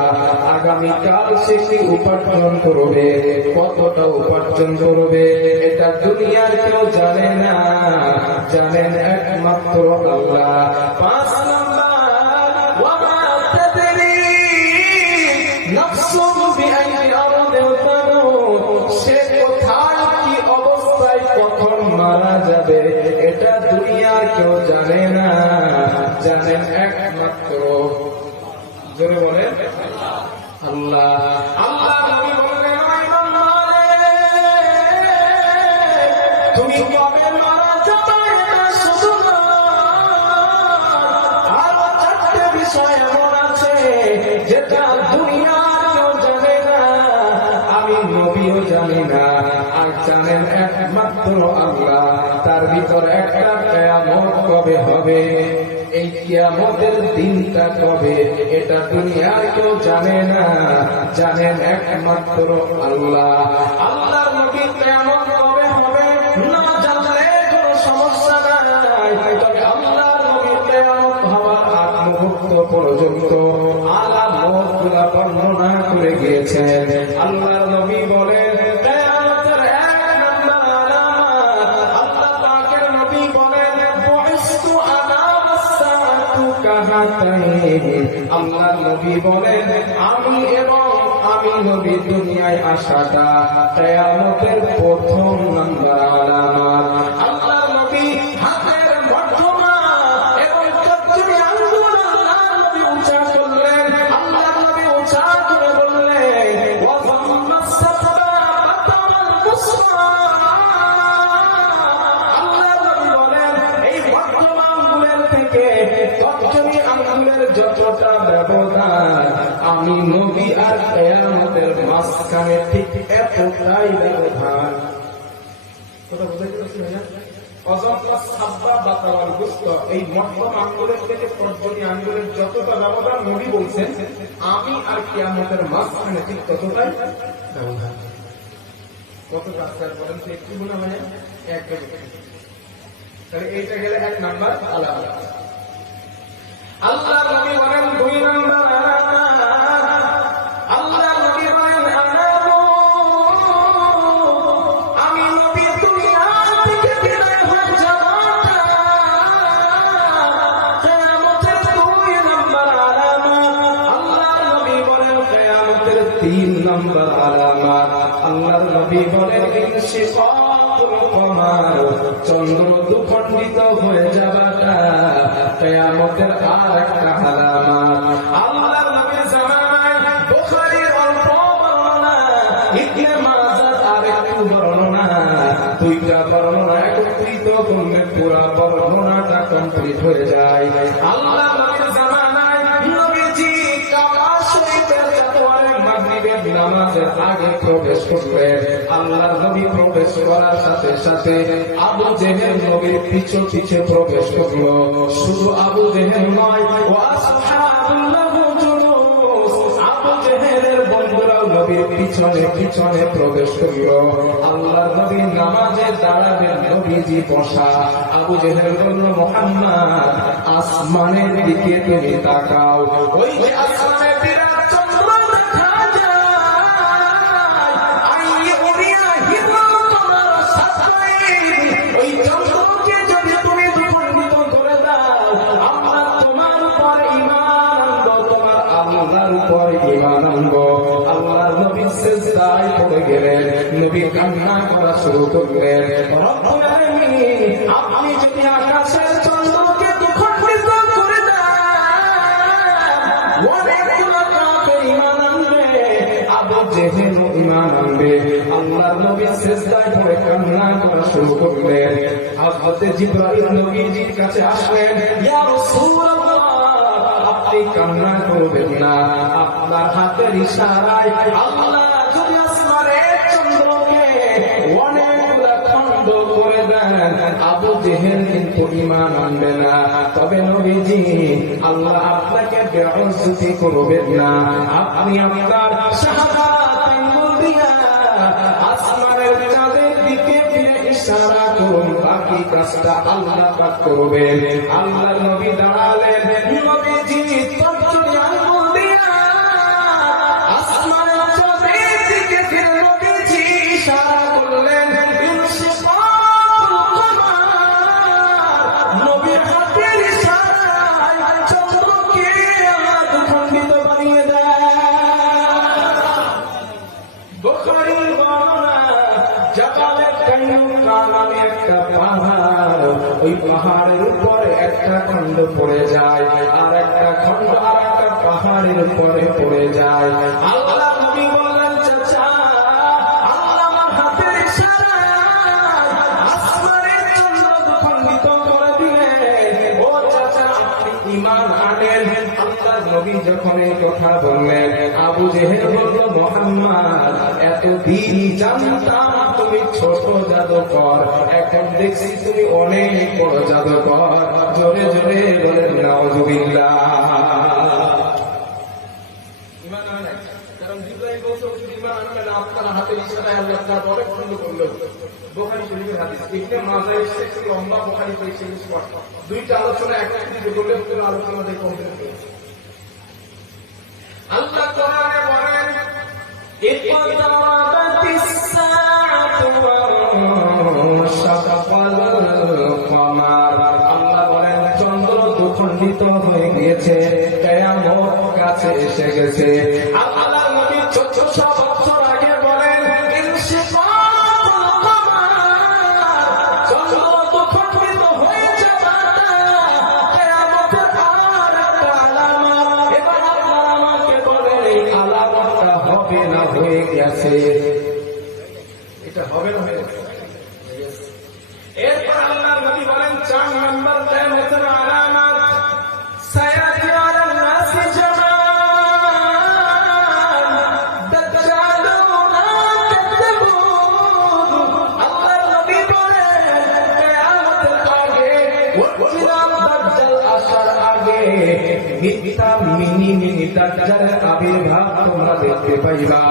আগামীকাল সে কি উপার্জন করবে, কতটা উপার্জন করবে এটা দুনিয়ার কেউ জানে না, জানেন একমাত্র আল্লাহ। 5 নাম্বার ওয়ামা তাদরি নাফসুম বিআইয়ি আরদিন তামুত, সে কোথায় কি অবস্থায় কখন মারা যাবে এটা দুনিয়ার কেউ জানে না, জানেন একমাত্র, জোরে বলেন আল্লাহ। আল্লাহ নবী বললেন, তুমি কবে মারা যাবে না শুধু না, আরো 4টে বিষয় এমন আছে যেটা দুনিয়ার কেউ জানে না, আমি নবীও জানি না, আর জানেন একমাত্র আল্লাহ। তার ভিতর একটা কিয়ামত কবে হবে, এই কিয়ামতের দিনটা কবে এটা দুনিয়ার কেউ জানে না, জানেন একমাত্র আল্লাহ। আল্লাহর নবী কিয়ামত কবে হবে না জানলে কোনো সমস্যা নাই, তবে আল্লাহর নবী কিয়ামত হওয়ার আগ মুহূর্ত পর্যন্ত আলামতগুলো বর্ণনা করে গিয়েছেন। আল্লাহর নবী বলেন কিয়ামতের 1 নাম্বার আলামত, আল্লাহ পাকের নবী বলেন বুইসতু আনা ওয়াসসাআতু কাহাতাইন, আল্লাহর নবী বলেন আমি নবী দুনিয়ায় আসাটা কিয়ামতের প্রথম নাম্বার আলামত। আল্লাহর নবী হাতের মধ্যমা এবং চতুর্থ আঙ্গুল আল্লাহর নবী উঁচা করলেন, আল্লাহর নবী উঁচা করে বললেন ওয়া যাম্মাস সাবাবাতা ওয়াল বুসরা, আল্লাহর নবী বলেন এই মধ্যমা আঙ্গুলের থেকে চতুর্থ আঙ্গুলের যতটা ব্যবধান আমি নবী আর কিয়ামতের মাঝখানে ঠিক এতটাই ব্যবধান। কথা বুঝাইতে পারছি না? অযম্মাস সাবাবাতা ওয়াল বুসরা, এই মধ্যম আঙ্গুলের থেকে তর্জনী আঙ্গুলের যতটা ব্যবধান নবী বলছেন আমি আর কিয়ামতের মাঝখানে ঠিক ততটাই ব্যবধান। কতটা আস্কার বলেন তো একটু মনে হয় একদম, তাহলে এইটা গেলে 1 নাম্বার আলামত। আল্লাহ নবী বলেন 2 নাম্বার আলামত, আল্লাহ নবী বলেন আমি নবী দুনিয়া থেকে বিদায় হয়ে যাওয়াটা কিয়ামতের 2 নাম্বার আলামত। আল্লাহ নবী বলেন কিয়ামতের 3 নাম্বার আলামত, আল্লাহ নবী বলেন ইনশিকাকুল কমার, চন্দ্র দুখণ্ডিত হয়ে যাওয়াটা কিয়ামতের আরেকটা আলামত। আল্লাহর নবীর জামানায় বুখারীর অল্প বর্ণনা, ইবনে মাজার আরেকটু বর্ণনা, 2টা বর্ণনা একত্রিত করলে পুরো বর্ণনাটা কমপ্লিট হয়ে যায়। আল্লাহর নবীর জামানায় নবীজি কাবা শরীফের চারপাশে মাগরিবের নামাজের আগে প্রবেশ করলেন। আল্লাহর নবী প্রবেশ করার সাথে সাথে আবু জেহেল নবীর পিছু পিছে প্রবেশ করলো। শুধু আবু জেহেল নয়, ওয়া আসহাবুল্লাহু জুলুস, আবু জেহেলের বন্ধুরাও নবীর পিছনে পিছনে প্রবেশ করলো। আল্লাহর নবী নামাজে দাঁড়াবেন, নবীজি বসা। আবু জেহেল বলল মুহাম্মদ আসমানের দিকে তুমি তাকাও, ওই যে আসমানের বিরাট চন্দ্র দেখা যায়, তোমার সাথে ওই চন্দ্রকে যদি তুমি দুখণ্ডিত করে দাও, আমরা তোমার উপর ঈমান আনবো, তোমার আল্লাহর উপর ঈমান আনবো। আল্লাহর নবী সিজদায় পড়ে গেলেন, নবী কান্না করা শুরু করলেন, রব্বুল আলামিন আপনি যদি আকাশের চন্দ্রকে দুখণ্ডিত করে দেন, অনেকগুলো কাফের ঈমান আনবে, আবু জেহেল ঈমান আনবে। আল্লাহর নবী সিজদায় পড়ে কান্না করা শুরু করলেন। হযরত জিবরাইল নবীজির কাছে আসলেন, ইয়া রাসূলুল্লাহ, আপনি কান্না করবেন না, আপনার হাতের ইশারায় আল্লাহ যদি আসমানের চন্দ্রকে অনেকগুলা খণ্ড করে দেন, আবু জেহেল কিন্তু ঈমান আনবে না। তবে নবীজি, আল্লাহ আপনাকে বেইজ্জতি করবেন না, আপনি আপনার শাহাদাত আঙ্গুল দিয়া আসমানের চাঁদের দিকে ফিরে ইশারা করুন, বাকি কাজটা আল্লাহ পাক করবেন। আল্লাহর নবী দাঁড়ালেন, নবীজি তর্জনী আঙ্গুল দিয়া আসমানের চাঁদের দিকে ফিরে নবীজি ইশারা করলেন, ইনশিকাকুল কমার। নবীর হাতের ইশারায় চন্দ্রকে আল্লাহ দ্বিখণ্ডিত বানিয়ে দেয়। বুখারীর বর্ণনা, জাবালে কাইনুকা নামে একটা পাহাড়, ওই পাহাড়ের উপরে একটা খণ্ড পড়ে যায়, আর একটা খণ্ড আর একটা পাহাড়ের উপরে পড়ে যায়। আল্লাহ নবী বললেন, চাচা, আল্লাহ আমার হাতের ইশারায় আসমানের চন্দ্র দ্বিখণ্ডিত করে দিলে। ও চাচা, আপনি ঈমান আনেন? আল্লাহর নবী যখন এই কথা বললেন, আবু জেহেল বলল, মুহাম্মদ, এতদিন জানতাম তুমি ছোট জাদুকর, এখন দেখছি তুমি অনেক বড় জাদুকর। জোরে জোরে বলেন নাউজুবিল্লাহ। ঈমান আনেন? কারণ জিবরাইল বলছে, ঈমান আনবে না, আপনার হাতের ইশারায় আল্লাহ আপনার বড় খণ্ড করল। বুখারী শরীফের হাদিস। ইবনে মাজাহ এসে একটু লম্বা বুখারী পেয়েছে, দুইটা আলোচনা একসাথে করলে পুরো আলোচনাতে কমপ্লিট হবে। আল্লাহ কোরআনে বলেন, ইকতারাবাতিস সাআতু ওয়ানশাক্কাল কমার। আল্লাহ বলেন, চন্দ্র দ্বিখণ্ডিত হয়ে গিয়েছে, কিয়ামত কাছে এসে গেছে। আল্লাহ নবী 1400 বছর আগে বলেন, ইনশিকাকুল কমার, চন্দ্র দ্বিখণ্ডিত হয়ে যাওয়াটা কিয়ামতের আর একটা আলামত। এবার আল্লাহ আমাকে বলেন, এই আলামতটা হবে না হয়ে গেছে? এটা হবে না হয়ে গেছে? এরপর আল্লাহ নবী বলেন, 4 নম্বর কিয়ামতের আলামত, সায়াতি আলান নাসি জামান দাজ্জালুনা কাযাবুন। আল্লাহ নবী বলেন, কিয়ামতের আগে, ওয়াজিলাম দাজ্জাল আসার আগে মিথ্যা মিনি দাজ্জালের আবির্ভাব তোমরা দেখতে পাইবা।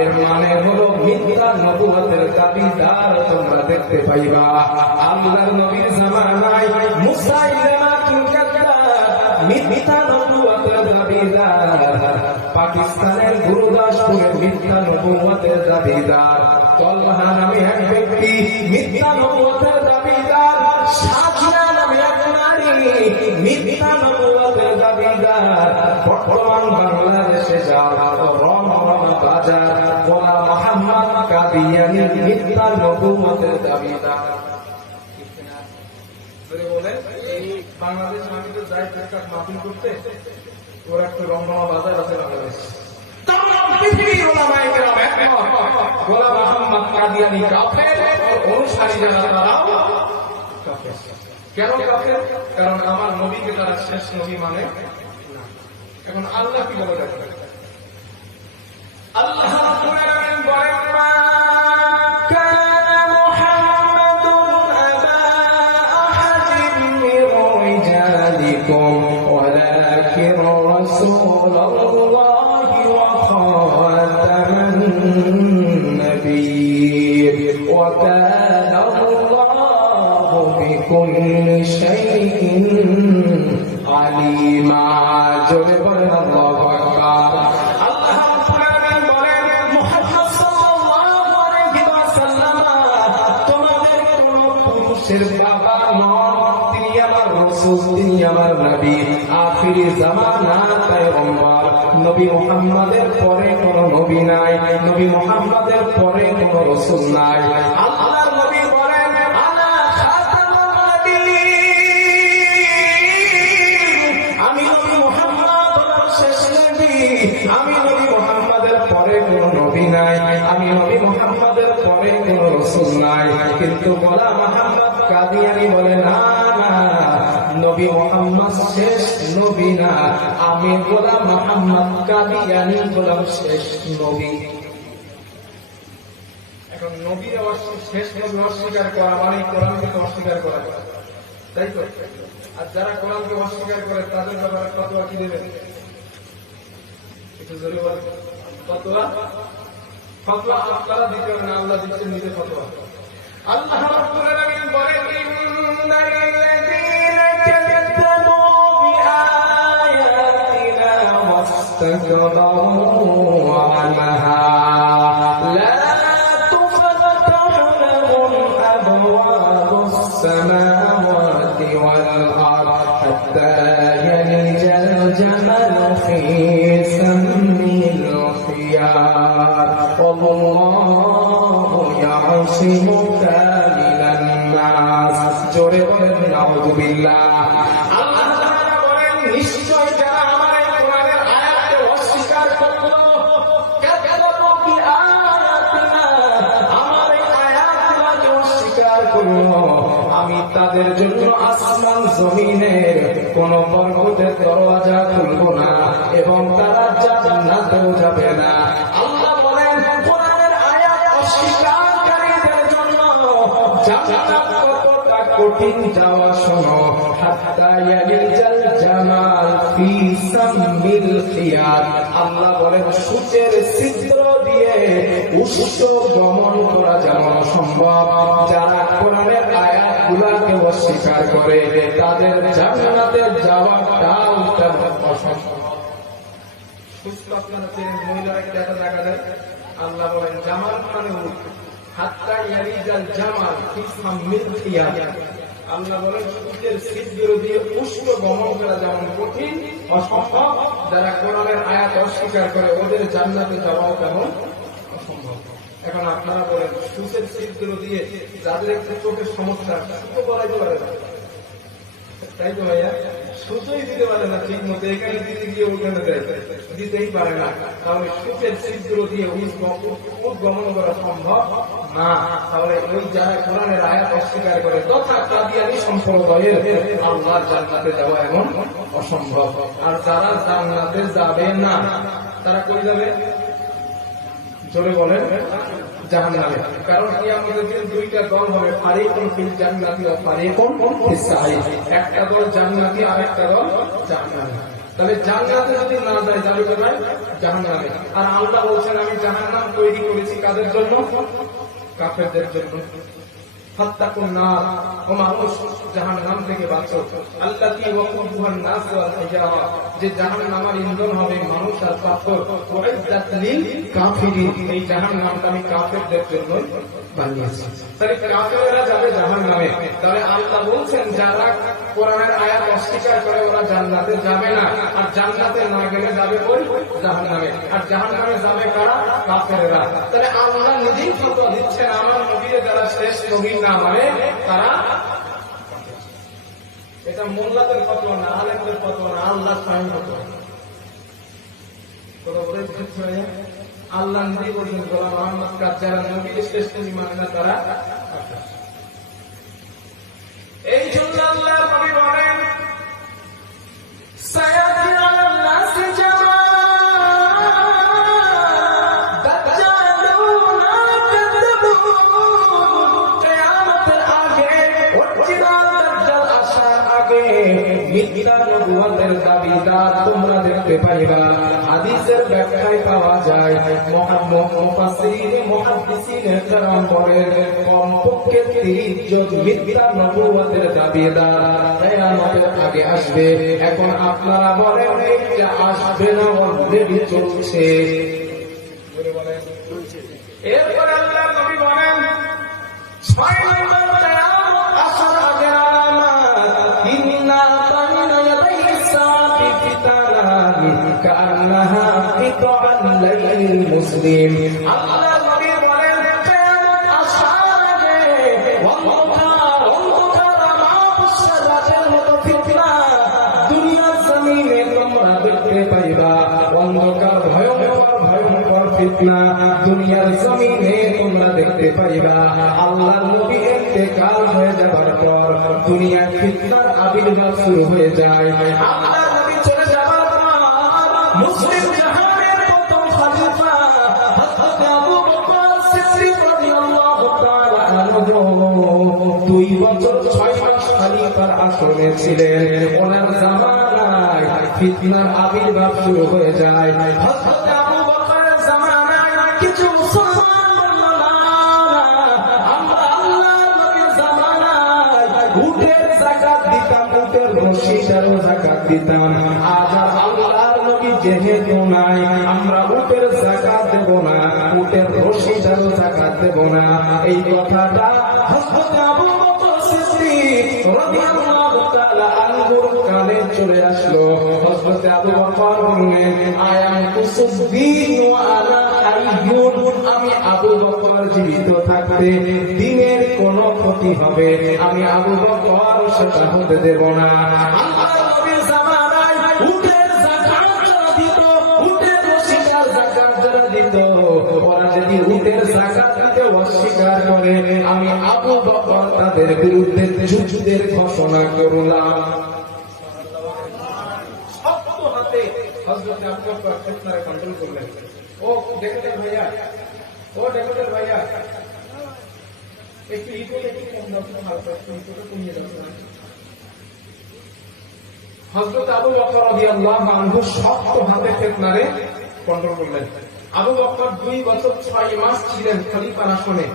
এর মানে হলো মিথ্যা নবুয়তের দাবিদার তোমরা দেখতে পাইবা। আল্লাহর নবীর জামানায় মুসাইলামাতুল কাযযাব মিথ্যা নবুয়তের দাবিদার, পাকিস্তানের গুরুদাসপুরে মিথ্যা নবুয়তের দাবিদার, তলহা নামে এক ব্যক্তি মিথ্যা নবুয়তের দাবিদার, সাজিয়া নামে এক নারী মিথ্যা নবুয়তের দাবিদার। বর্তমান বাংলাদেশে যারা রমরমা বাজার, গোলাম মোহাম্মদ কাদিয়ানী মিথ্যা নবুয়তের দাবিদার। বলেন, এই বাংলাদেশ আমি তো যাই ফেরকাত মাহফিল করতে, ওর একটা রমরমা বাজার আছে বাংলাদেশ। তমাম পৃথিবীর উলামায়ে কেরাম একমত, গোলাম মোহাম্মদ কাদিয়ানী কাফের, ওর অনুসারী যারা তারাও কাফের। কেন কাফের? কারণ আমার নবীকে তারা শেষ নবী মানে না। এখন আল্লাহ কি বলে দেখেন, আল্লাহ রাব্বুল আলামিন বলেন, মা কানা মুহাম্মাদুন আবা আহাদিন মির রিজালিকুম ওয়ালাকিন রাসূলুল্লাহি ওয়া খাতামান নাবিয়্যিন ওয়া কানা আল্লাহু বিকুল্লি শাইইন আলিমা। জোরে বলেন আল্লাহু আকবার। আল্লাহ রাব্বুল আলামিন বলেন, মুহাম্মদ সাল্লাল্লাহু আলাইহি ওয়াসাল্লাম তোমাদের কোন পুরুষের বাবা নন, তিনি আমার রাসূল, তিনি আমার নবী, আখিরি জামানা পয়গম্বর। নবী মুহাম্মাদের পরে কোন নবী নাই, নবী মুহাম্মাদের পরে কোন রাসূল নাই। আল্লাহর নবী বলেন, আলা খাতামুন নাবিয়্যিন, আমি নবী মুহাম্মদ শেষ নবী, আমি নবী মুহাম্মাদের পরে কোন নবী নাই, আমি নবী মুহাম্মদ পরে কোন রাসূল নাই। কিন্তু গোলাম মুহাম্মদ কাদিয়ানী বলে না না, নবী মুহাম্মদ শেষ নবী না, আমি গোলাম মুহাম্মদ কাদিয়ানী গোলাম শেষ নবী। এখন নবী শেষ নবী অস্বীকার করা মানে কোরআনকে তো অস্বীকার করা, তাই তো? আর যারা কোরআনকে অস্বীকার করে তাদের ব্যাপারে ফতোয়া কি দেবেন? একটু জোরে বলেন। ফতোয়া ফতোয়া আপনারা দিতে হবে না, আল্লাহ দিচ্ছেন নিজে ফতোয়া। আল্লাহ রাব্বুল আলামিন বলেন, ইন্নাল্লাযীনা কাযযাবু বিআয়াতিনা ওয়াস্তাকবারু আনহা লা তুফাত্তাহু লাহুম আবওয়াবুস সামাওয়াতি ওয়াল আরদ হাত্তা ইয়ালিজাল জামালু ফি সাম্মিল খিয়ার ওয়াল্লাহু ইয়াসিমুকা মিনান নাস। জোরে বলেন নাউযুবিল্লাহ। আল্লাহ তাআলা বলেন, নিশ্চয় যারা আমার এই কোরআনের আয়াতকে অস্বীকার করলো, কাযযাবু বিআয়াতিনা, আমার এই আয়াতগুলোকে অস্বীকার করলো, আমি তাদের জন্য আসমান জমিনের কোন বরকতের দরওয়াজা খুলব না এবং তারা জান্নাতেও যাবে না। আল্লাহ বলেন, কোরআনের আয়াত অস্বীকারকারীদের জন্য জান্নাত কতটা কঠিন যাওয়া শোনো। হাত্তা ইয়ালিজাল জামাল ফি সাম্মিল খিয়ার, আল্লাহ বলেন সূচের ছিদ্র দিয়ে উৎস গমন করা যেমন সম্ভব। যারা কোরআনের আয়াতগুলোকে অস্বীকার করে তাদের জান্নাতে যাওয়াটাও তেমন অসম্ভব। সুস্থ আপনারা চেনেন, মহিলারা দেখা দেখা যায়। আল্লাহ বলেন জামাল মানে উট, হাত্তা ইয়ালিজাল জামাল ফি সাম্মিল খিয়ার, আল্লাহ বলেন সূচের ছিদ্র দিয়ে উৎস গমন করা যেমন কঠিন অসম্ভব, যারা কোরআনের আয়াত অস্বীকার করে ওদের জান্নাতে যাওয়াও তেমন অসম্ভব। এখন আপনারা বলেন, সূচের ছিদ্র দিয়ে যাদের একটু চোখের সমস্যা সুতো করাইতে পারে না, তাই তো ভাইয়া? সুতোই দিতে পারে না ঠিক মতো, এখানে দিতে গিয়ে ওখানে দেয়, দিতেই পারে না। তাহলে সূচের ছিদ্র দিয়ে উট গমন করা সম্ভব না। তাহলে ওই যারা কোরআনের আয়াত অস্বীকার করে তথা কাদিয়ানী সম্প্রদায়ের আল্লাহর জান্নাতে যাওয়া এমন অসম্ভব। আর যারা জান্নাতে যাবে না তারা কই যাবে? জোরে বলেন, জাহান্নামে। কারণ কিয়ামতের দিন দুইটা দল হবে, ফারিকুন ফিল জান্নাতি ওয়া ফারিকুন ফিস সাঈর। একটা দল জান্নাতি আর একটা দল জাহান্নামী। তাহলে জান্নাতে যদি না যায় যাবে কোথায়? জাহান্নামে। আর আল্লাহ বলছেন আমি জাহান্নাম তৈরি করেছি কাদের জন্য? কাফেরদের জন্য। ফাত্তাকুন নার, ও মানুষ জাহান্নাম থেকে বাঁচো। আল্লাতী ওয়াকুদুহান নাস ওয়াল হিজারা, যে জাহান্নামের ইন্ধন হবে মানুষ আর পাথর। উইদ্দাত লিল কাফিরিন, এই জাহান্নামটা আমি কাফেরদের জন্য বানিয়েছি। তাহলে কাফেররা যাবে জাহান্নামে। তাহলে আল্লাহ বলছেন যারা কোরআনের আয়াত অস্বীকার করে ওরা জান্নাতে যাবে না, আর জান্নাতে না গেলে যাবে ওই জাহান্নামে। আর জাহান্নামে যাবে কারা? কাফেররা। তাহলে আল্লাহ নিজেই ফতোয়া দিচ্ছেন আমার নবীরে যারা শেষ নবী না মানে তারা, এটা মোল্লাদের ফতোয়া না, আলেমদের ফতোয়া না, আল্লাহ স্বয়ং ফতোয়া। কথা বলে বুঝতে হবে? আল্লাহ নিজেই বলছেন গোলাম মুহাম্মদ কাদ যারা নবীর শেষ নবী মানে না তারা। এই জন্য আল্লাহ নবী বলেন সায়াতি আলাল নাসি মিথ্যা নবুয়তের দাবিদার তোমরা দেখতে পাইবা। হাদিসের ব্যাখ্যায় পাওয়া যায় মুহাদ্দিসিনে কেরাম বলেন কমপক্ষে 30 জন মিথ্যা নবুয়তের দাবিদার কিয়ামতের আগে আসবে। এখন আপনারা বলেন এটা আসবে না অলরেডি চলছে? এরপর আল্লাহ নবী বলেন 6 নম্বর কিয়ামত আসার আগে মুসলিম। আল্লাহ নবী বলেন কিয়ামত আসার আগে অন্ধকার মাহফুজের মতো ফিতনা দুনিয়ার জমিনে তোমরা দেখতে পাইবা। অন্ধকার ভয়ঙ্কর ভয়ঙ্কর ফিতনা দুনিয়ার জমিনে তোমরা দেখতে পাইবা। আল্লাহর নবী ইন্তেকাল হয়ে যাবার পর দুনিয়ার ফিতনার আবির্ভাব শুরু হয়ে যায়। আল্লাহর নবী চলে যাবার পর মুসলিম জাহানের প্রথম খলিফা হযরত আবু বকর সিদ্দিক রাদিয়াল্লাহু তাআলা আনহু 2 বছর 6 মাস খলিফার আসনে ছিলেন। ওনার জামানায় ফিতনার আবির্ভাব শুরু হয়ে যায়। হযরত আবু বকরের জামানায় কিছু মুসলমান বলল, আমরা আল্লাহর নবীর জামানায় উটের যাকাত দিতাম, উটের রশিদারও যাকাত দিতাম। আজ আল্লাহর নবী যেহেতু নাই, আমরা উটের যাকাত দেব না, উটের রশিদারও যাকাত দেব না। এই কথাটা হযরত আবু বকর সিদ্দিক রাদিয়াল্লাহু তাআলা আনহুর কানে চলে আসলো। হযরত আবু বকর বললেন, আয়ামতু সিদ্দিক ওয়া আনা হাইয়ুন, আমি আবু বকর জীবিত থাকতে দ্বীনের কোনো ক্ষতি হবে, আমি আবু বকর সেটা হতে দেব না। আল্লাহর নবীর জামানায় উটের যাকাত যারা দিত, উটের রশিদার যাকাত যারা দিত, ওরা যদি উটের যাকাত দিতে অস্বীকার করে, আমি আবু বকর তাদের বিরুদ্ধে যুদ্ধের ঘোষণা করলাম। শক্ত হাতে হযরত আবু বকর ফিতনারে কন্ট্রোল করলেন। ও ডেপুটের ভাইয়া, ও ডেপুটের ভাইয়া, একটু ইকোটা একটু কম দাও, হালকা একটু ইকোটা কমিয়ে দাও। হযরত আবু বকর রাদিয়াল্লাহু আনহু শক্ত হাতে ফিতনারে কন্ট্রোল করলেন। আবু বকর 2 বছর 6 মাস ছিলেন খলিফার আসনে।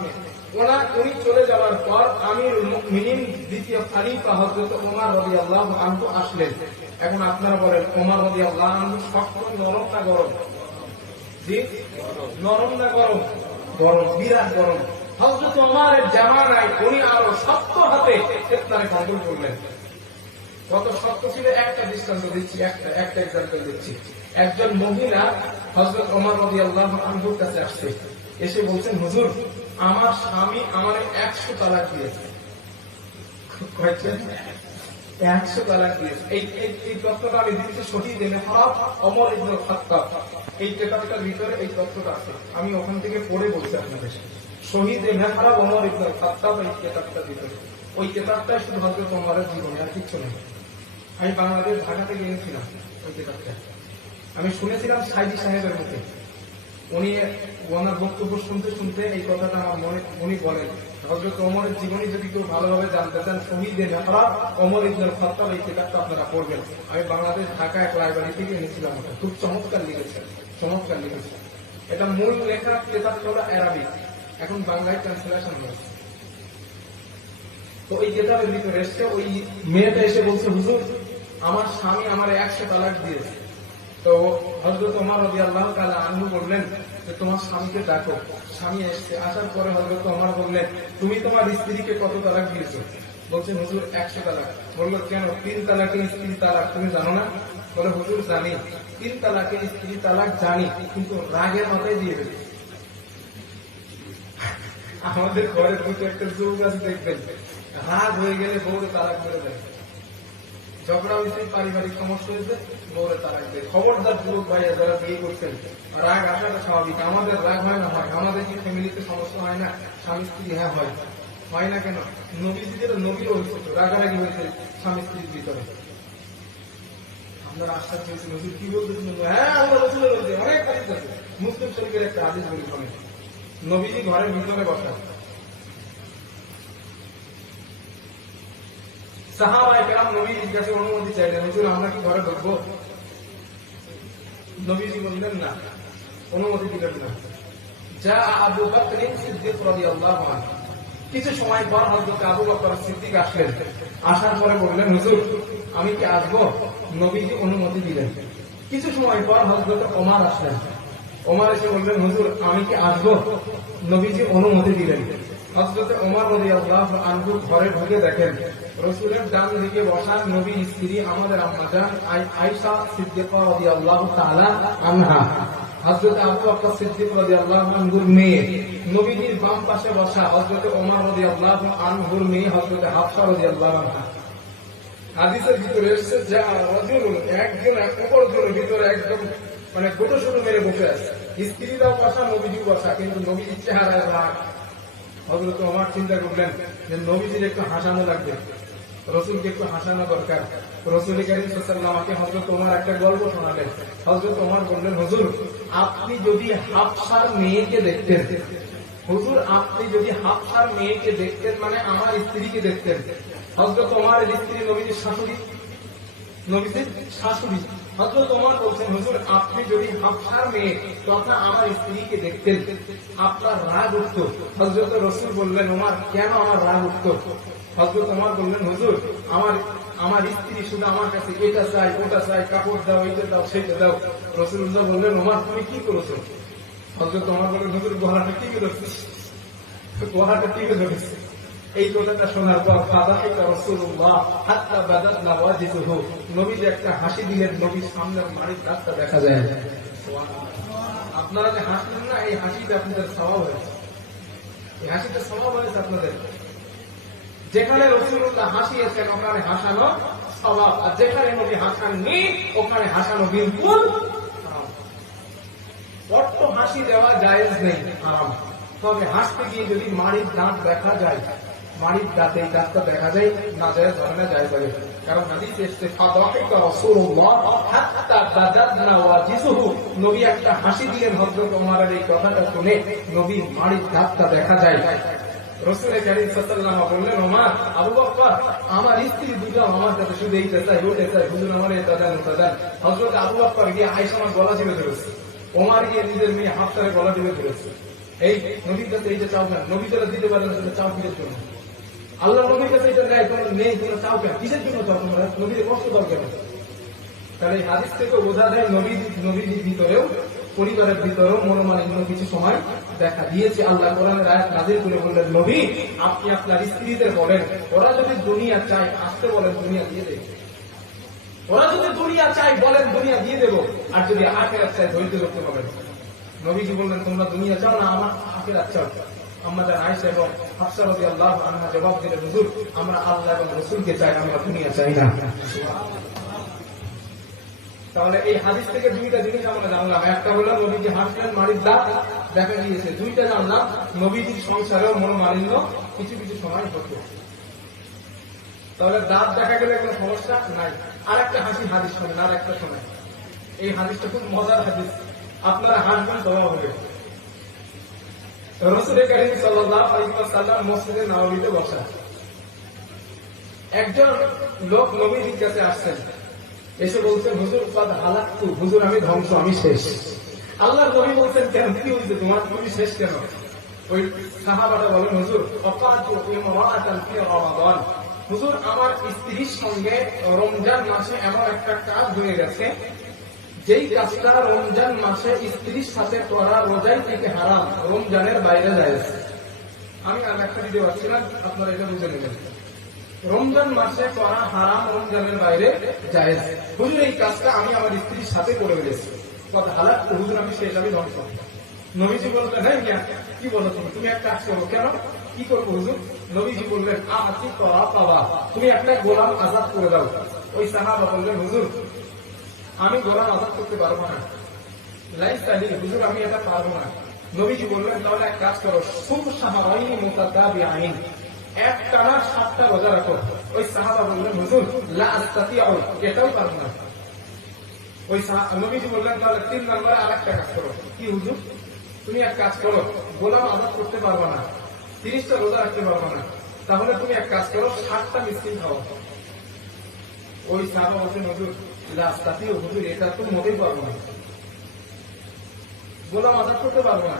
উনি চলে যাওয়ার পর আমিরুল মুমিনিন দ্বিতীয় খলিফা হযরত ওমর রাদিয়াল্লাহু আনহু আসলেন। এখন আপনারা বলেন, ওমর রাদিয়াল্লাহু আনহু শক্ত, নরম না গরম? জি, নরম না গরম? গরম, বিরাট গরম। হযরত ওমরের জামানায় উনি আরো শক্ত হাতে ফিতনারে কন্ট্রোল করলেন। কত শক্ত ছিল একটা দৃষ্টান্ত দিচ্ছি, একটা এক্সাম্পল দিচ্ছি। একজন মহিলা হযরত ওমর রাদিয়াল্লাহু আনহুর কাছে আসছে, এসে বলছেন, হুজুর, আমার স্বামী আমারে 100 তালাক দিয়েছে। 100 তালাক দিয়েছে। এই তথ্যটা আমি দিচ্ছি শহীদ মেহরাব ওমর ইবনে খাত্তাব, এই কিতাবটার ভিতরে এই তথ্যটা আছে। আমি ওখান থেকে পড়ে বলছি আপনাদের। শহীদ মেহরাব ওমর ইবনে খাত্তাব, এই কিতাবটার ভিতরে, ওই কিতাবটাই শুধু হযরত ওমরের জীবনে, আর কিছু নেই। আমি বাংলাদেশ ঢাকা থেকে এনেছিলাম ওই কিতাবটা। আমি শুনেছিলাম সাইদি সাহেবের মুখে, উনি ওনার বক্তব্য শুনতে শুনতে এই কথাটা আমার মনে, উনি বলেন, হযরত ওমরের জীবনী যদি কেউ ভালোভাবে জানতে চান, শহীদে মেহরাব ওমর ইবনে খাত্তাব, এই কিতাবটা আপনারা পড়বেন। আমি বাংলাদেশ ঢাকা এক লাইব্রেরি থেকে এনেছিলাম। ওটা খুব চমৎকার লিখেছে, চমৎকার লিখেছে। এটা মূল লেখা কিতাবটা হলো আরবি, এখন বাংলায় ট্রান্সলেশন হয়েছে। তো ওই কিতাবের ভিতরে এসছে, ওই মেয়েটা এসে বলছে, হুজুর, আমার স্বামী আমার 100 তালাক দিয়েছে। তো হযরত ওমর রাদিয়াল্লাহু তাআলা আনহু বললেন যে তোমার স্বামীকে ডাকো। স্বামী এসেছে, আসার পরে হযরত ওমর বললেন, তুমি তোমার স্ত্রীকে কত তালাক দিয়েছো? বলছে, হুজুর 100 তালাক। বলল, কেন? 3 তালাকে স্ত্রী তালাক তুমি জানো না? বলে, হুজুর জানি, 3 তালাকে স্ত্রী তালাক জানি, কিন্তু রাগের মাথায় দিয়ে দেবে। আমাদের ঘরে দুটো একটা যুগ আছে, দেখবেন রাগ হয়ে গেলে বউরে তালাক করে দেয়। ঝগড়া হয়েছে, পারিবারিক সমস্যা হয়েছে, বউরে তালাক দেয়। খবরদার যুবক ভাইয়া যারা বিয়ে করছেন, রাগ আসাটা স্বাভাবিক। আমাদের রাগ হয় না? হয়। আমাদের কি ফ্যামিলিতে সমস্যা হয় না? স্বামী স্ত্রী, হ্যাঁ হয়। হয় না কেন? নবীজিদের, নবীরও হয়েছে, রাগারাগি হয়েছে স্বামী স্ত্রীর ভিতরে। আমরা আশ্বাস পেয়েছি, নবী কি বলতেছেন? হ্যাঁ, আমরা রাসূলের বলছি, অনেক হাদিস আছে। মুসলিম শরীফের একটা হাদিস বলি শোনেন। নবীজি ঘরের ভিতরে বসা, সাহাবায়ে কেরাম নবীজির কাছে অনুমতি চাইলেন, হুজুর আমরা কি ঘরে ঢুকবো? নবীজি বললেন না, অনুমতি দিলেন না। যা আবু বকর সিদ্দিক রাদিয়াল্লাহু আনহু, কিছু সময় পর হযরত আবু বকর সিদ্দিক আসলেন। আসার পরে বললেন, হুজুর আমি কি আসবো? নবীজি অনুমতি দিলেন। কিছু সময় পর হযরত ওমর আসলেন। ওমর এসে বললেন, হুজুর আমি কি আসবো? নবীজি অনুমতি দিলেন। হযরত ওমর রাদিয়াল্লাহু আনহু ঘরে ঢুকে দেখেন রাসূলের ডান দিকে বসা নবীর স্ত্রী আমাদের আম্মা জান আয়েশা সিদ্দিকা রাদিয়াল্লাহু তাআলা আনহা, হযরত আবু বকর সিদ্দিক রাদিয়াল্লাহু আনহুর মেয়ে। নবীজির বাম পাশে বসা হযরত ওমর রাদিয়াল্লাহু আনহুর মেয়ে হযরত হাফসা রাদিয়াল্লাহু আনহা। হাদিসের ভিতরে এসেছে যে রাজুলুন, একজন অপরজনের ভিতরে একদম মানে গোটো শুরু মেরে বসে আছে। স্ত্রীরাও বসা, নবীজিও বসা, কিন্তু নবীজির চেহারায় রাগ। হযরত ওমর চিন্তা করলেন যে নবীজির একটু হাসানো লাগবে, রসুলকে একটু হাসানো দরকার। রসুল কারীম সাল্লাল্লাহু আলাইহি ওয়াসাল্লাম আমাকে হযরত ওমর একটা গল্প শোনালেন। হযরত ওমর বললেন, হুজুর আপনি যদি হাফসার মেয়েকে দেখতেন, হুজুর আপনি যদি হাফসার মেয়েকে দেখতেন মানে আমার স্ত্রীকে দেখতেন। হযরত ওমরের স্ত্রী নবীজির শাশুড়ি, নবীজির শাশুড়ি। হযরত ওমর বলছেন, হুজুর আপনি যদি হাফসার মেয়ে তথা আমার স্ত্রীকে দেখতেন আপনার রাগ উঠত। হযরত রাসূল বললেন, ওমর কেন আমার রাগ উঠত? হযরত ওমর বললেন, হুজুর আমার স্ত্রী শুধু আমার কাছে এটা চাই ওটা চাই, কাপড় দাও, এটা দাও, সেটা দাও। রাসূলুল্লাহ বললেন, ওমর তুমি কি করেছো? হযরত ওমর বললেন, হুজুর গলাটা টিপে ধরেছি, গলাটা টিপে ধরেছি। এই কথাটা শোনার পর ফাদাহিকা রাসূলুল্লাহ হাত্তা বাদাত নাওয়াজিজুহু, নবীজি একটা হাসি দিলেন, নবীর সামনের মাড়ির দাগটা দেখা যায়। আপনারা যে হাসলেন না, এই হাসিটা আপনাদের স্বভাব হয়েছে, এই হাসিটা স্বভাব হয়েছে আপনাদের। যেখানে রাসূলুল্লাহ হাসিয়েছেন ওখানে হাসানো স্বভাব, আর যেখানে নবী হাসাননি ওখানে হাসানো বিলকুল হারাম। অর্থ হাসি দেওয়া জায়েজ নেই, হারাম। তবে হাসতে গিয়ে যদি মাড়ির দাঁত দেখা যায়, মাড়ির দাঁত এই দাঁতটা দেখা যায়, না যায় ধরনের যায় যাবে। কারণ হাদিসে এসেছে ফাদাহিকা রাসূলুল্লাহ হাত্তা বাদাত নাওয়াজিজুহু, নবী একটা হাসি দিলেন। হযরত ওমরের এই কথাটা শুনে নবীর মাড়ির দাঁতটা দেখা যায়। রাসূল কারীম সাল্লাল্লাহু আলাইহি বললেন, ওমর আবু বকর আমার স্ত্রী দুটো আমার কাছে শুধু এইটা চাই ওটা চাই, হুজুর আমার এটা দেন ওটা দেন। হযরত আবু বকর গিয়ে আয়েশা আমার গলা টিপে ধরেছে, ওমর গিয়ে নিজের মেয়ে হাফসার গলা টিপে ধরেছে। এই নবীর কাছে এইটা চাও কেন? নবী যারা দিতে পারেন সেটা চাও কিসের জন্য? আল্লাহ নবীর কাছে এটা নেই, তোমার নেই, তোমরা চাও কেন? কিসের জন্য চাও তোমরা? নবীর কষ্ট দাও কেন? তাহলে এই হাদিস থেকে বোঝা যায় নবীর ভিতরেও, পরিবারের ভিতরেও মনোমালিন্য কিছু সময় দেখা দিয়েছে। আল্লাহ কোরআনের আয়াত নাযিল করে বললেন, নবী আপনি আপনার স্ত্রীদের বলেন ওরা যদি দুনিয়া চায় আসতে বলেন দুনিয়া দিয়ে দেব, ওরা যদি দুনিয়া চায় বলেন দুনিয়া দিয়ে দেব, আর যদি আখিরাত চায় ধৈর্য ধরতে বলেন। নবীজি বললেন, তোমরা দুনিয়া চাও না আমার আখিরাত চাও? আমাদের আয়েশা এবং হাফসা রাদিয়াল্লাহু আনহা জবাব দিলেন, হুজুর আমরা আল্লাহ এবং রাসূলকে চাই, আমরা দুনিয়া চাই না। তাহলে এই হাদিস থেকে দুইটা জিনিস আমরা জানলাম। একটা হলো নবীজি হাসলেন, মাড়ির দাঁত দেখা গিয়েছে। দুইটা জানলাম নবীজির সংসারেও মনোমালিন্য কিছু কিছু সময় হতো। তাহলে দাঁত দেখা গেলে কোনো সমস্যা নাই। আর একটা হাদিস শোনেন, আর একটা শোনেন। এই হাদিসটা খুব মজার হাদিস, আপনারা হাসবেন স্বভাব হবে। রাসূল কারীম সাল্লাল্লাহু আলাইহি ওয়াসাল্লাম মসজিদে নববীতে বসা। একজন লোক নবীজির কাছে আসছেন, এসে বলছেন, হুজুর কাদ হালাকতু, হুজুর আমি ধ্বংস, আমি শেষ। আল্লাহর নবী বলছেন, কেন কি হয়েছে তোমার, তুমি শেষ কেন? ওই সাহাবাটা বলেন, হুজুর অকাতু ইমরাআতান ফি রমাদান, হুজুর আমার স্ত্রীর সঙ্গে রমজান মাসে এমন একটা কাজ হয়ে গেছে যেই কাজটা রমজান মাসে স্ত্রীর সাথে করা রোজাই থেকে হারাম, রমজানের বাইরে জায়েজ। আমি আর একটা দিতে পারছিলাম, আপনারা এটা বুঝে নেবেন। রমজান মাসে করা হারাম, রমজানের বাইরে জায়েজ। হুজুর এই কাজটা আমি আমার স্ত্রীর সাথে করে ফেলেছি, কথা হালাক, হুজুর আমি শেষ, আমি ধ্বংস। নবীজি বললেন, হ্যাঁ মিয়া কি বলো তুমি এক কাজ করো। কেন, কি করবো হুজুর? নবীজি বললেন, আতি করা পাওয়া, তুমি একটা গোলাম আজাদ করে দাও। ওই সাহাবা বললেন, হুজুর আমি গোলাম আজাদ করতে পারবো না, লাইসা লি, হুজুর আমি এটা পারবো না। নবীজি বললেন, তাহলে এক কাজ করো, সুম শাহরাইনি মুতাতাবিআইন, এক টানা 7টা রোজা রাখো। ওই সাহাবা বললেন, হুজুর লা আস্তাতিউ, এটাও পারবো না। ওই নবীজি বললেন, তাহলে 3 নম্বরে আরেকটা কাজ করো। কি হুজুর? তুমি এক কাজ করো, গোলাম আজাদ করতে পারবো না, 30টা রোজা রাখতে পারবো না, তাহলে তুমি এক কাজ করো, 7টা মিসকিন খাও। ওই সাহাবা বলছেন, হুজুর লা আস্তাতিউ, হুজুর এটা তো মোটেই পারবো না, গোলাম আজাদ করতে পারবো না,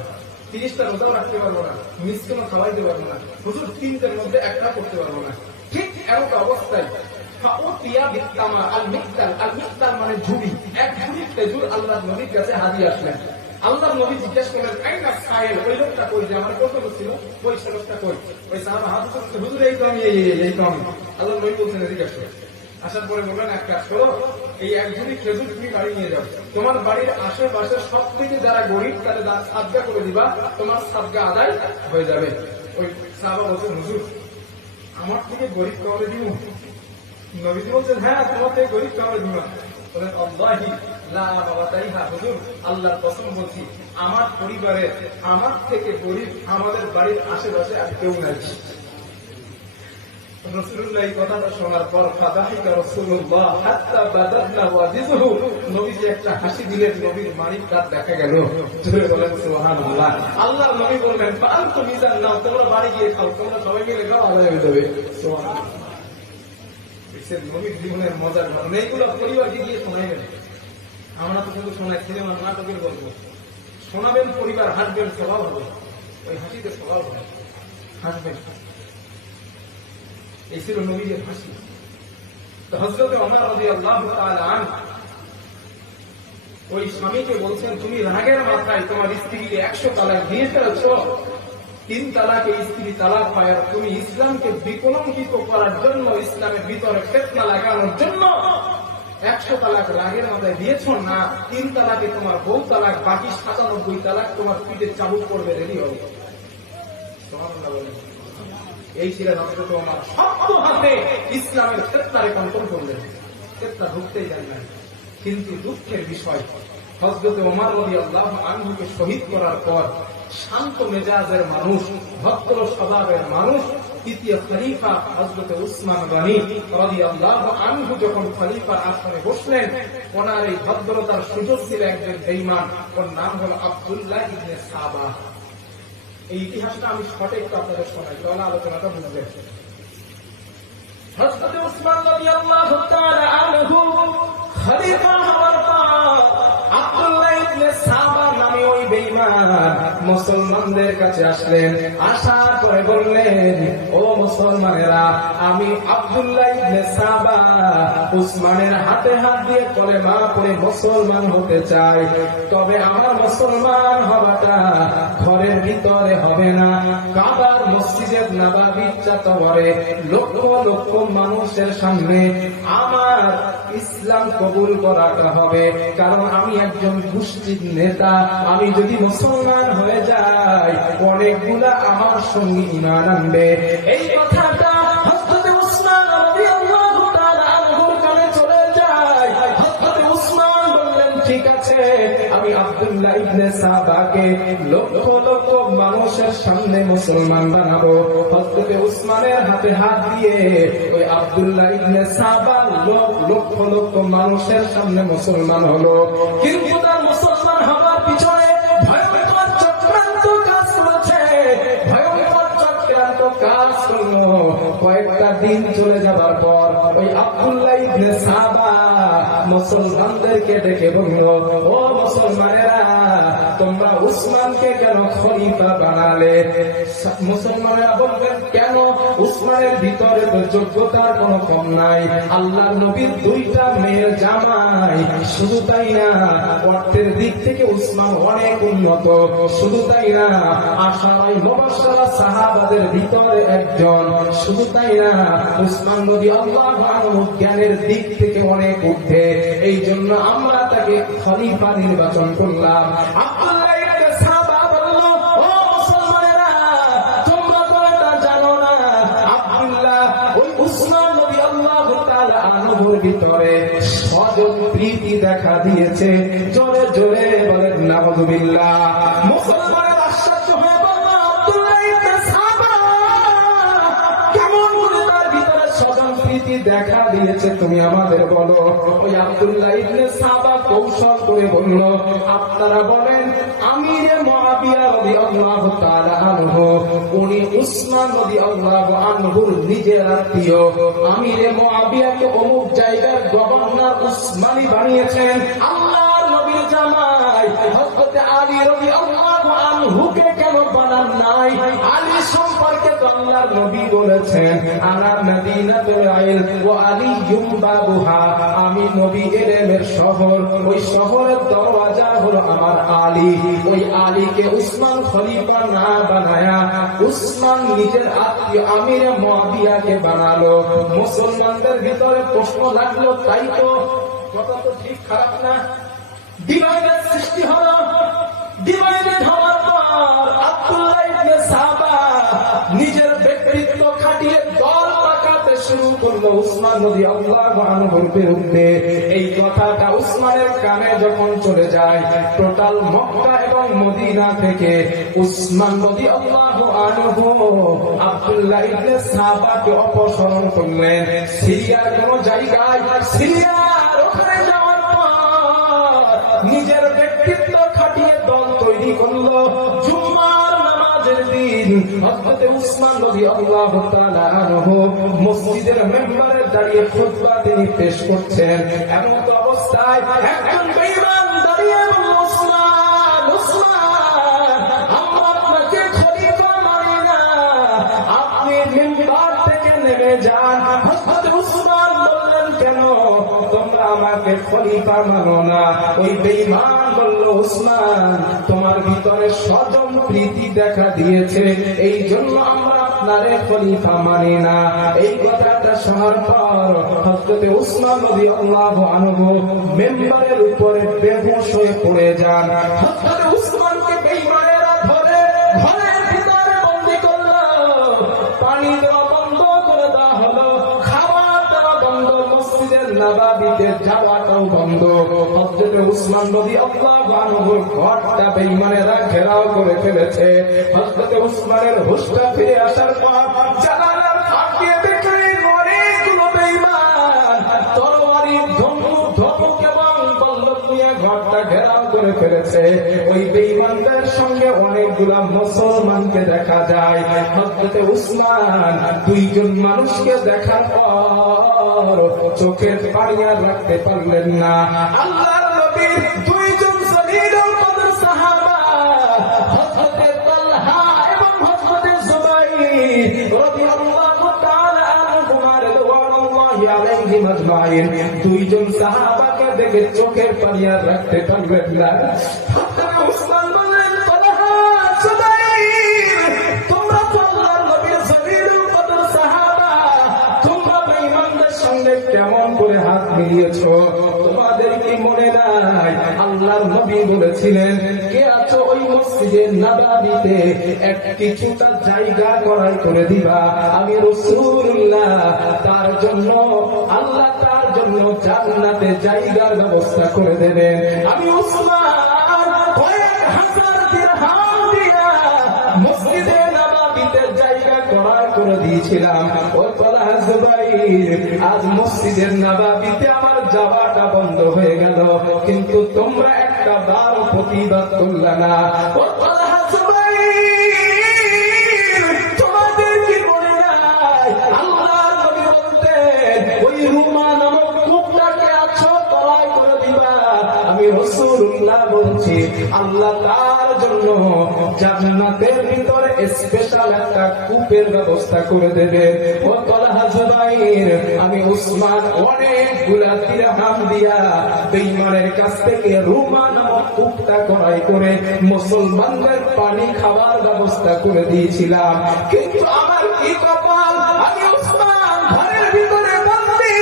30টা রোজাও রাখতে পারবো না, মিসকিনও খাওয়াইতে পারবো না, হুজুর 3টার মধ্যে একটা করতে পারবো না। ঠিক এমন অবস্থায় আল-মিকদাল মানে ঝুড়ি, এক ঝুড়ি খেজুর আল্লাহর নবীর কাছে হাজির আসলেন। আল্লাহর নবী জিজ্ঞেস করলেন, আইনা সাইল, ওই লোকটা কই, যে আমার প্রশ্ন করছিল ওই লোকটা কই? ওই সাহাবা হাত উঠাচ্ছে, হুজুর এই তো আমি, এই তো আমি। আল্লাহর নবী বলছেন, এদিকে আসো। আসার পরে বললেন, এক কাজ করো, এই এক ঝুড়ি খেজুর তুমি বাড়ি নিয়ে যাও, তোমার বাড়ির আশেপাশে সব থেকে যারা গরিব তাদের সাদগা করে দিবা, তোমার সাদগা আদায় হয়ে যাবে। ওই সাহাবা বলছেন, হুজুর আমার থেকে গরিব কাউকে দিব? নবীজি বলছেন, হ্যাঁ তোমার থেকে গরিব কাউকে দিব। বলেন, আল্লাহি লা বাবা তাইহা হুজুর, আল্লাহর কসম বলছি, আমার পরিবারে আমার থেকে গরিব আমাদের বাড়ির আশেপাশে আর কেউ নাই। রাসূলুল্লাহ এই কথাটা শোনার পর ফাদাহিকা রাসূলুল্লাহ হাত্তা বাদাতনা ওয়াজিজুহু, নবীজি একটা হাসি দিলেন, নবীর মানিক দাঁত দেখা গেল। জোরে বলেন সুবহানাল্লাহ। আল্লাহর নবী বললেন ফাআনতুম ইযান নাও, তোমরা বাড়ি গিয়ে খাও, তোমরা সবাই মিলে খাও, আল্লাহ হয়ে যাবে। সুবহানাল্লাহ। নবীর জীবনের মজার ঘটনা এইগুলো পরিবারকে গিয়ে শোনাইবেন। আমরা তো শুধু শোনাই সিনেমা নাটকের গল্প, শোনাবেন পরিবার, হাসবেন, স্বভাব হবে, ওই হাসিতে স্বভাব হবে, হাসবেন। এই ছিল নবীর হাসি। তো হযরত ওমর রাদিয়াল্লাহু তাআলা আনহু ওই স্বামীকে বলছেন, তুমি রাগের মাথায় তোমার স্ত্রীকে 100 তালাক দিয়ে ফেলেছ, 3 তালাকে স্ত্রী তালাক পায়, আর তুমি ইসলামকে বিকলঙ্কিত করার জন্য, ইসলামের ভিতরে ফিতনা লাগানোর জন্য 100 তালাক রাগের মাথায় দিয়েছ না, 3 তালাকে তোমার বউ তালাক, বাকি 97 তালাক তোমার পিঠে চাবুক করবে, রেডি হবে। সুবহানাল্লাহ বলেন। এই ছিলেন হযরত ওমর, শক্ত হাতে ইসলামের ফিতনারে কন্ট্রোল করলেন, ফিতনা ঢুকতেই দেন না। কিন্তু দুঃখের বিষয়, হযরত ওমর রাদিয়াল্লাহু আনহুকে শহীদ করার পর শান্ত মেজাজের মানুষ, ভদ্র স্বভাবের মানুষ, তৃতীয় খলিফা হযরত উসমান গনি রাদিয়াল্লাহু আনহু যখন খলিফার আসনে বসলেন, ওনার এই ভদ্রতার সুযোগ ছিল একজন বেঈমান, ওর নাম হলো আব্দুল্লাহ ইবনে সাবা। এই ইতিহাসটা আমি সঠিক আপনাদের শোনাই, তাহলে আলোচনাটা বুঝবেন। হযরত উসমান রাদিয়াল্লাহু তাআলা আনহু খলিফা হওয়ার পর আব্দুল্লাহ ইবনে সাবা নামে ওই বেঈমান মুসলমানদের কাছে আসলেন, আসার পরে বললেন, ও মুসলমানেরা, আমি আব্দুল্লাহ ইবনে সাবা উসমানের হাতে হাত দিয়ে কলেমা পড়ে মুসলমান হতে চাই, তবে আমার মুসলমান হওয়াটা ঘরের ভিতরে হবে না, কাবার মসজিদে নববীর চত্বরে লক্ষ লক্ষ মানুষের সামনে আমার ইসলাম কবুল করাটা হবে, কারণ আমি একজন গোষ্ঠীর নেতা, আমি যদি মুসলমান হয়ে যাই অনেকগুলা আমার সঙ্গে ঈমান আনবে। এই কথাটা হযরত উসমান রাদিয়াল্লাহু তাআলা আনহুর কানে চলে যায়। হযরত উসমান বললেন, ঠিক আছে, আমি আব্দুল্লাহ ইবনে সাবাকে লক্ষ লক্ষ মানুষের সামনে মুসলমান বানাবো। হযরত উসমানের হাতে হাত দিয়ে ওই আব্দুল্লাহ ইবনে সাবা লক্ষ লক্ষ মানুষের সামনে মুসলমান হলো। কিন্তু তার মুসলমান হওয়ার পিছনে ভয়ঙ্কর চক্রান্ত কাজ করেছে, ভয়ঙ্কর চক্রান্ত কাজ করলো। কয়েকটা দিন চলে যাবার পর ওই আব্দুল্লাহ ইবনে সাবা মুসলমানদেরকে ডেকে বলল, ও মুসলমানেরা, তোমরা উসমানকে কেন খলিফা বানালে? মুসলমানেরা বলবেন, কেন? উসমানের ভিতরে তো যোগ্যতার কোনো কম নাই, আল্লাহর নবীর 2টা মেয়ের জামাই, শুধু তাই না, অর্থের দিক থেকে উসমান অনেক উন্নত, শুধু তাই না, আশারায়ে মুবাশশারা সাহাবাদের ভিতরে একজন, শুধু তাই না, উসমান রাদিয়াল্লাহু আনহু জ্ঞানের দিক থেকে অনেক ঊর্ধ্বে, এই জন্য আমরা তাকে খলিফা নির্বাচন করলাম। আব্দুল্লাহ ইবনে সাবা বলল, ও মুসলমানেরা, তোমরা তো এটা জানো না, আব্দুল্লাহ ওই উসমান রাদিয়াল্লাহু তাআলা আনহুর ভিতরে স্বজন প্রীতি দেখা দিয়েছে। জোরে জোরে বলেন নাউযুবিল্লাহ। মুসলমানেরা আশ্চর্য হয়ে বলল, আব্দুল্লাহ ইবনে সাবা কেমন করে তার ভিতরে স্বজন প্রীতি দেখা দিয়েছে, তুমি আমাদের বলো। ওই আব্দুল্লাহ ইবনে সাবা কৌশল করে বলল, আপনারা বলেন আমিরে মুআবিয়া রাদিয়াল্লাহু তাআলা আনহু, উনি উসমান রাদিয়াল্লাহু আনহুর নিজের আত্মীয়, আমিরে মুআবিয়াকে অমুক জায়গার গভর্নর উসমানী বানিয়েছেন, আল্লাহর নবীর জামাই হযরত আলী রাদিয়াল্লাহু আনহুকে কেন বানান নাই? আলী সম্পর্কে তো আল্লাহর নবী বলেছেন, আনা মদিনাতুল ইলম ওয়া আলিয়্যুম বাবুহা, আমি নবী ইলমের শহর, ওই শহরের দরওয়াজা হলো আমার আলী। ওই আলীকে উসমান খলিফা না বানায়া উসমান নিজের আত্মীয় আমিরে মুআবিয়াকে বানালো। মুসলমানদের ভিতরে প্রশ্ন লাগলো, তাই তো, কথা তো ঠিক খারাপ না? ডিভাইডের সৃষ্টি হলো। ডিভাইডেড হওয়ার পর আব্দুল্লাহ ইবনে সাবা নিজের ব্যক্তিত্ব খাটিয়ে দল পাকাতে শুরু করলো। উসমান রাদিয়াল্লাহু আনহুর বিরুদ্ধে। এই কথাটা উসমানের কানে যখন চলে যায়, টোটাল মক্কা এবং মদিনা থেকে উসমান রাদিয়াল্লাহু আনহু আব্দুল্লাহ ইবনে সাবাকে অপসারণ করলেন সিরিয়ার কোন জায়গায়। সিরিয়ার ওখানে যাওয়ার পর নিজের ব্যক্তিত্ব খাটিয়ে দল তৈরি করলো। জুম্মার নামাজের দিন হযরত উসমান রাদিয়াল্লাহু তাআলা আনহু মসজিদের মেম্বারে দাঁড়িয়ে খুতবা তিনি পেশ করছেন। এমন তো অবস্থায় একজন বেঈমান দাঁড়িয়ে বলল, উসমান উসমান, আমরা আপনাকে খলিফা মানি না, আপনি মেম্বার থেকে নেমে যান। হযরত উসমান বললেন, কেন তোমরা আমাকে খলিফা মানো না? ওই বেঈমান বলল, উসমান, তোমার ভিতরে স্বজন প্রীতি দেখা দিয়েছে, এই জন্য আমরা আপনারে খলিফা মানি না। এই কথাটা শোনার পর হযরত উসমান রাদিয়াল্লাহু আনহু মেম্বারের উপরে বেহুশ হয়ে পড়ে যান। হযরত উসমানকে বেঈমানেরা ধরে ঘরের ভিতরে বন্দী করলো। পানি দেওয়া বন্ধ করে দেওয়া হলো, খাবার দেওয়া বন্ধ, মসজিদের নববীতে যাওয়াটাও বন্ধ। হযরত উসমান রাদিয়াল্লাহু আনহুর ঘরটা বেঈমানেরা ঘেরাও করে ফেলেছে। হযরত উসমানের হুঁশটা ফিরে আসার পর জানালার ফাঁক দিয়ে দেখলেন অনেকগুলো বেঈমান তরবারি, ধনুক, ধনুক এবং বন্দুক নিয়ে ঘরটা ঘেরাও করে ফেলেছে। ওই বেঈমানদের সঙ্গে অনেকগুলা মুসলমানকে দেখা যায়। হযরত উসমান দুইজন মানুষকে দেখার পর চোখের পানি আর রাখতে পারলেন না। আল্লাহর নবীর দুইজন জলিলুল কদর সাহাবা হযরত তালহা এবং হযরত জুবাইর রাদিয়াল্লাহু তাআলা আনহুমা রাদিয়াল্লাহু আলাইহিম আজমাইন, দুইজন সাহাবাকে দেখে চোখের পানি আর রাখতে পারলেন না। হযরত উসমান বললেন, তালহা, জুবাইর, তোমরা তো আল্লাহর নবীর জলিলুল কদর সাহাবা, তোমরা বেঈমানদের সঙ্গে কেমন করে হাত মিলিয়েছো? তোমাদের কি মনে নাই আল্লাহর নবী বলেছিলেন, কে আছো ওই মসজিদে নববীতে কিছুটা জায়গা ক্রয় করে দিবা, আমি রাসূলুল্লাহ তার জন্য, আল্লাহ তার জন্য জান্নাতে জায়গার ব্যবস্থা করে দেবেন। আমি উসমান কয়েক হাজার দিরহাম দিয়া মসজিদে নববীতে জায়গা ক্রয় করে দিয়েছিলাম। ও তালহা, জুবাইর, আজ মসজিদের নববীতে আমার যাওয়াটা বন্ধ হয়ে গেল, কিন্তু তোমরা একটা বার প্রতিবাদ করলে না। ও তালহা, জুবাইর, তোমাদের কি মনে নাই আল্লাহর নবী বলতেন, ওই রুমা নামক কূপটাকে আছো ক্রয় করে দিবা, আমি রাসূলুল্লাহ বলছি আল্লাহ তার জন্য জান্নাতের ভিতরে স্পেশাল একটা কূপের ব্যবস্থা করে দেবে। ও তালহা, জুবাইর, আমি উসমান অনেকগুলা দিরহাম দিয়া বেঈমানের কাছ থেকে রুমা নামক কূপটা ক্রয় করে মুসলমানদের পানি খাবার ব্যবস্থা করে দিয়েছিলাম, কিন্তু আমার কি কপাল, আমি উসমান ঘরের ভিতরে বন্দী,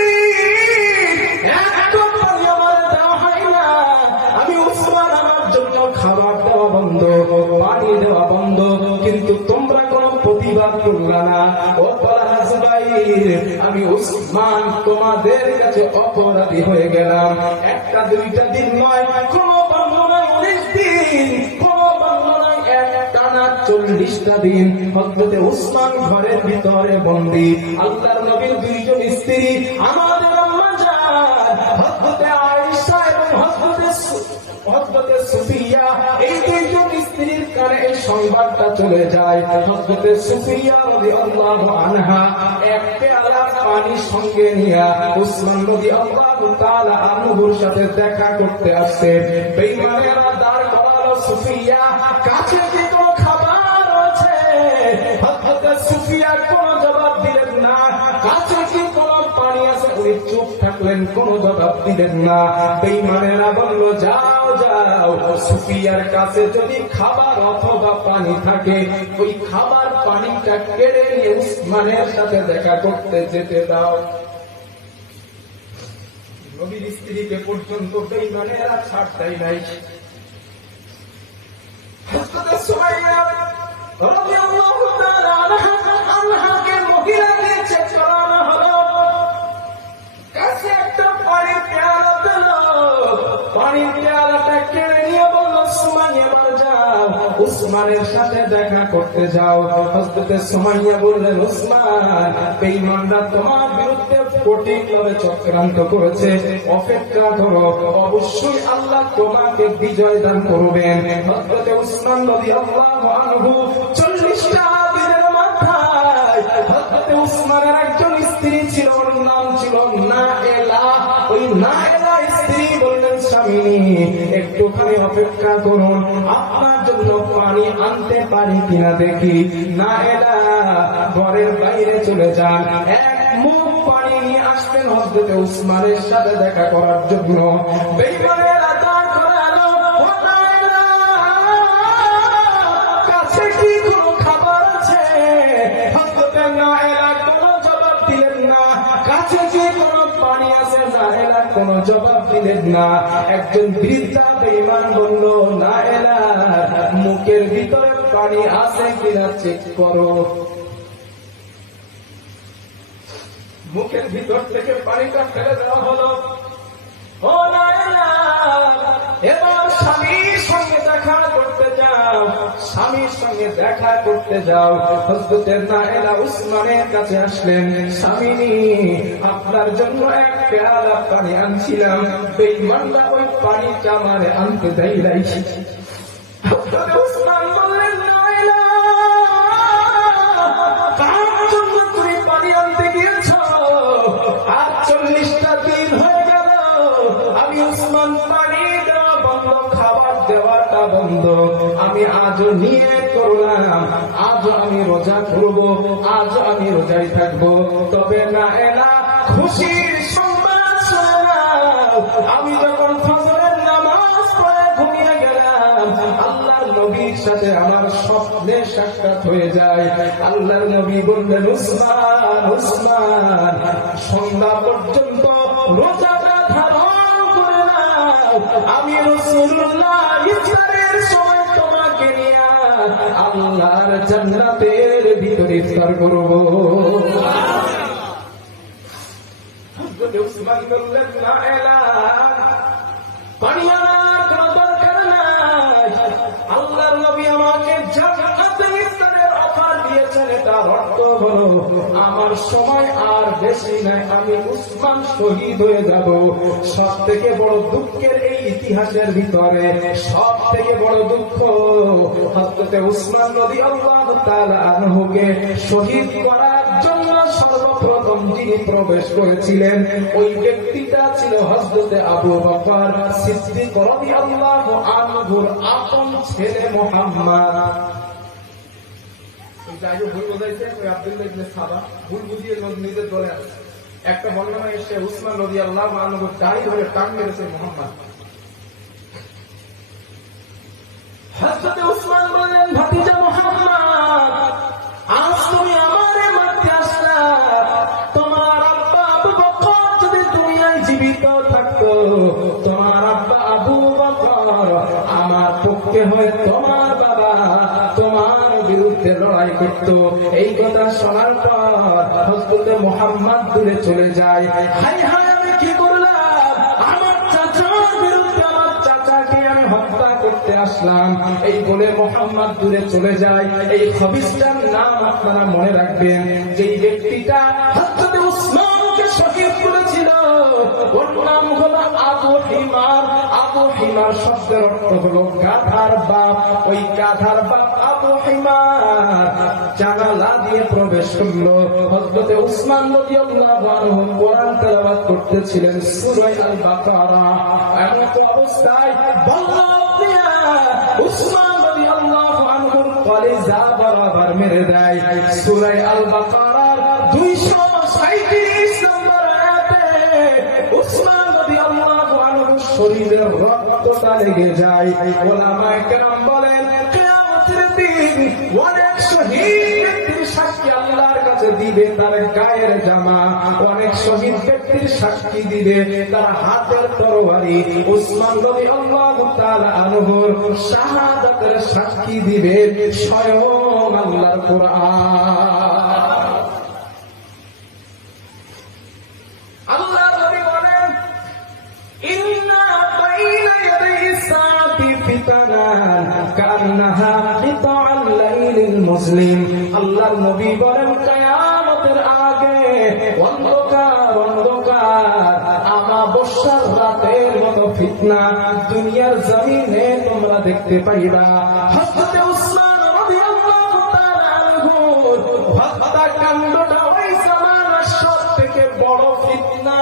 একদম পানি আমার দেওয়া হয় না। আমি উসমান, আমার জন্য খাবার দেওয়া বন্ধ, পানি দেওয়া বন্ধ, কিন্তু তোমরা কোনো প্রতিবাদ করলা না। ও তালহা, জুবাইর, আমি উসমান তোমাদের কাছে অপরাধী হয়ে গেলাম। একটা দুইটা দিন নয়, কোন বর্ণনায় 19 দিন, কোন বর্ণনায় একটানা 40টা দিন হযরত উসমান ঘরের ভিতরে বন্দী। আল্লাহর নবীর দুইজন স্ত্রী, আমাদের আম্মা জান হযরত আয়েশা এবং হযরত সুফিয়া, এই দুইজন স্ত্রীর কানে এই সংবাদটা চলে যায়। হযরত সুফিয়া রাদিয়াল্লাহু আনহা এক পেয়ালা পানি সঙ্গে নিয়ে উসমান রাদিয়াল্লাহু তাআলা আনহুর সাথে দেখা করতে আসছে। বেঈমানেরা দাঁড় করালো, সুফিয়া, কাছে কি কোনো খাবার আছে? হযরত সুফিয়া কোনো জবাব দিলেন না। কাছে কি কোনো পানি আছে? উনি চুপ থাকলেন, কোনো জবাব দিলেন না। বেঈমানেরা বলল, যাও যাও, সুফিয়ার কাছে যদি খাবার অথবা পানি থাকে, ওই খাবার পানিটা কেড়ে নিয়ে উসমানের সাথে দেখা করতে যেতে দাও। নবীর স্ত্রীকে পর্যন্ত বেঈমানেরা ছাড় দেয় নাই। হযরত সুমাইয়া রাদিয়াল্লাহু তাআলা আনহাকে মহিলাকে চেক করানো হলো। উসমানের সাথে দেখা করতে যাও। হযরত সুমাইয়া বললেন, উসমান, বেঈমানরা তোমার বিরুদ্ধে কঠিনভাবে চক্রান্ত করেছে, অপেক্ষা করো, অবশ্যই আল্লাহ তোমাকে বিজয় দান করবেন। হযরত উসমান রাদিয়াল্লাহু আনহু 40টা দিনের মাথায় হযরত উসমানের একজন স্ত্রী ছিল, ওর নাম ছিল নায়েলা। ওই নায়েলা স্ত্রী বললেন, স্বামী, একটুখানি অপেক্ষা করুন, আপনার জন্য পানি আনতে পারি কিনা দেখি। নায়েলা ঘরের বাইরে চলে যান, এক মুখ পানি নিয়ে আসতেন হযরত উসমানের সাথে দেখা করার জন্য। বেঈমানেরা দাঁড় করালো, ও নায়েলা, কাছে কি কোনো খাবার আছে? হযরত নায়েলা কোনো জবাব দিলেন না। কাছে কি কোনো পানি আছে? নায়েলা কোনো জবাব দিলেন না। একজন বৃদ্ধা বেঈমান বলল, নায়েলা, মুখের ভিতরে পানি আছে কিনা চেক করো। মুখের ভিতর থেকে পানিটা ফেলে দেওয়া হলো। ও নায়েলা, এবার স্বামীর সঙ্গে দেখা করতে যাও, স্বামীর সঙ্গে দেখা করতে যাও। হযরত নায়েলা উসমানের কাছে আসলেন, স্বামী, আপনার জন্য এক পেয়ালা পানি আনছিলাম, বেঈমানরা ওই পানিটা আমারে আনতে দেয় নাই। হযরত উসমান বললেন, নায়েলা, কার জন্য তুমি পানি আনতে গিয়েছ? আর 40টা দিন হয়ে গেল, আমি উসমান পানি দেওয়া বন্ধ, খাবার দেওয়াটা বন্ধ। আমি আজও নিয়ত করলাম, আজও আমি রোজা করব, আজও আমি রোজায় থাকবো। তবে নায়েলা, খুশির সংবাদ শোনাও, আমি যখন ফজরের নামাজ পড়ে ঘুমিয়ে গেলাম, আল্লাহর নবীর সাথে আমার স্বপ্নে সাক্ষাৎ হয়ে যায়। আল্লাহর নবী বললেন, উসমান, উসমান, সন্ধ্যা পর্যন্ত রোজাটা ধারণ করে নাও, আমি রাসূলুল্লাহ ইফতারের সময় তোমাকে নিয়ে আল্লাহর জান্নাতের ভিতরে ইফতার করব। হযরত উসমান বললেন, নায়েলা, পানি আনার কোনো দরকার নাই, আল্লাহর নবী আমাকে জান্নাতে ইফতারের অফার দিয়েছেন, এটার অর্থ হলো আমার সময় আর বেশি নাই, আমি উসমান শহীদ হয়ে যাব। সব থেকে বড় দুঃখের এই ইতিহাসের ভিতরে সব থেকে বড় দুঃখ, হযরত উসমান রাদিয়াল্লাহু তাআলা আনহুকে শহীদ করার জন্য সর্বপ্রথম যিনি প্রবেশ করেছিলেন, ওই ব্যক্তিটা ছিল হযরত আবু বকর সিদ্দিক রাদিয়াল্লাহু আনহুর আপন ছেলে মুহাম্মদ। যাই ভুল বোঝাইছে, ওই আব্দুল্লাহ ইবনে সাবা ভুল বুঝিয়ে নিজের দলে আছে। একটা বর্ণনা এসে উসমান রাদিয়াল্লাহু আনহুর দাড়ি ধরে টান মেরেছে মুহাম্মদ। হযরত উসমান বললেন, ভাতিজা মুহাম্মদ, আজ তুমি আমারে মারতে আসলা, তোমার আব্বা আবু বকর যদি দুনিয়ায় জীবিত থাকতো, তোমার আব্বা আবু বকর আমার পক্ষে হয়ে তোমার বাবা তোমার বিরুদ্ধে লড়াই করত। এই কথা শোনার পর হযরত মুহাম্মদ দূরে চলে যায়। হায় হায়, আমি কি করলাম? আমার চাচার বিরুদ্ধে আমার চাচাকে আমি হত্যা করতে আসলাম, এই বলে মুহাম্মদ দূরে চলে যায়। এই খবিসটার নাম আপনারা মনে রাখবেন, যেই ব্যক্তিটা হযরত উসমানকে শহীদ করেছিল, ওর নাম হলো আবু হিমার। আবু হিমার শব্দের অর্থ হলো গাধার বাপ। ওই গাধার বাপ আবু হিমার জানালা দিয়ে প্রবেশ করলো। হযরত উসমান রাদিয়াল্লাহু আনহু কোরআন তেলাওয়াত করতেছিলেন, সূরা আল বাকারা। এমন অবস্থায় উসমান রাদিয়াল্লাহু আনহুর কলিজা বরাবর মেরে দেয়। সূরা আল বাকারার 237 নম্বর আয়াতে উসমান রাদিয়াল্লাহু আনহুর শরীরের রক্তটা লেগে যায়। উলামায়ে কেরাম বলেন, কিয়ামতের দিন অনেক শহীদ ব্যক্তির সাক্ষী আল্লাহর কাছে দিবে তার গায়ের জামা, অনেক শহীদ ব্যক্তির সাক্ষী দিবে তার হাতের তরবারি। উসমান রাদিয়াল্লাহু তাআলা আনহুর শাহাদাতের সাক্ষী দিবে স্বয়ং আল্লাহর কোরআন। আল্লাহ নবী বলেন, ইন্না বাইনা ইয়াদাইস সাআতি ফিতানান কান্নাহা মুসলিম। আল্লাহর নবী বলেন কিয়ামতের আগে অন্ধকার অন্ধকার আমাবস্যার রাতের মতো ফিতনা দুনিয়ার জমিনে তোমরা দেখতে পাইবা। হযরত উসমান রাদিয়াল্লাহু তাআলা আনহু হত্যাকাণ্ডটা ওই জামানার সবথেকে বড় ফিতনা।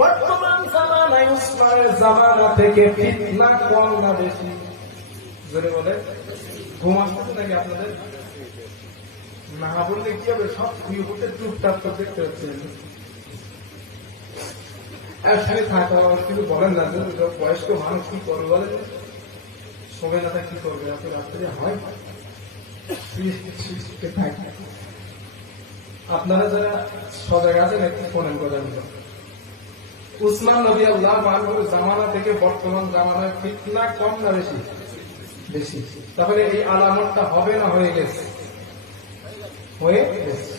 বর্তমান জামানায় উসমানের জামানা থেকে ফিতনা কম না বেশি? জোরে বলে। ঘুম আসতেছে নাকি আপনাদের? না বললে কি হবে? সব শুয়ে উঠে চুপচাপ তো দেখতে হচ্ছে। একসাথে থাকা কিন্তু বলেন না, বয়স্ক মানুষ কি করবে বলেন? শোবে না কি করবে? আপনি রাত্রে হয় আপনারা যারা সজাগ আছেন একটু ফোনে করেন। উসমান রাদিয়াল্লাহু আনহুর জামানা থেকে বর্তমান জামানায় ফিতনা কম না বেশি? বেশি। তাহলে এই আলামতটা হবে না হয়ে গেছে? হয়ে গেছে।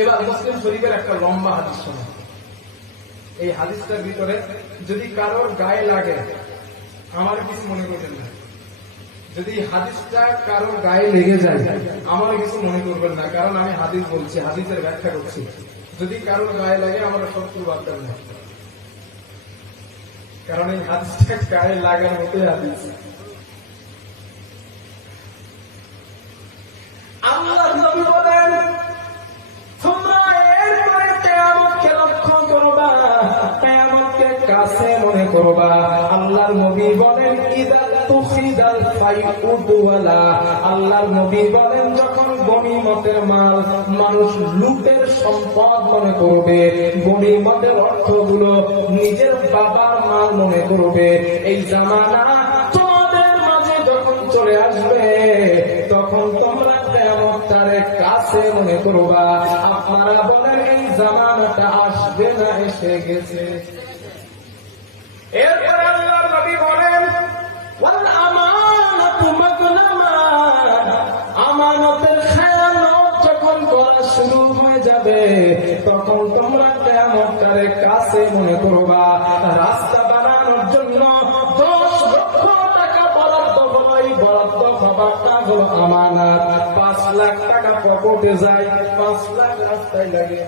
এবার মুসলিম শরীফের একটা লম্বা হাদিস শোনা। এই হাদিসটার ভিতরে যদি কারোর গায়ে লাগে, আমার কিছু মনে করবেন না। যদি হাদিসটা কারোর গায়ে লেগে যায়, আমার কিছু মনে করবেন না, কারণ আমি হাদিস বলছি, হাদিসের ব্যাখ্যা করছি। যদি কারোর গায়ে লাগে, আমার শত্রু বার্তার না, কারণ এই হাদিসটা গায়ে লাগার মতোই হাদিস। আল্লাহর নবী বলেন, তোমরা এরপরে কিয়ামতকে লক্ষ্য করবা, কিয়ামতকে কাছে মনে করবা। আল্লাহর নবী বলেন, ইদা তুখিদাল ফাইউদওয়ালা, আল্লাহর নবী বলেন যখন গনিমতের মাল মানুষ লুটের সম্পদ মনে করবে, গনিমতের অর্থগুলো নিজের বাবার মাল মনে করবে, এই জামানা তোমাদের মাঝে যখন চলে আসবে, তখন তোমরা কিয়ামতটারে কাছে মনে করবা। আপনারা বলেন এই জামানাটা আসবে না এসে গেছে? এরপরে আল্লাহর নবী বলেন, ওয়াল আমানাতু মাগনামা, আমানতের খেয়ানত যখন করা শুরু হয়ে যাবে, তখন তোমরা কিয়ামতটারে কাছে মনে করবা। রাস্তা বানানোর জন্য 10 লক্ষ টাকা বরাদ্দ হয়, বরাদ্দ হবারটা হলো আমানত। 5 লাখ টাকা পকেটে যায়, 5 লাখ রাস্তায় লাগে।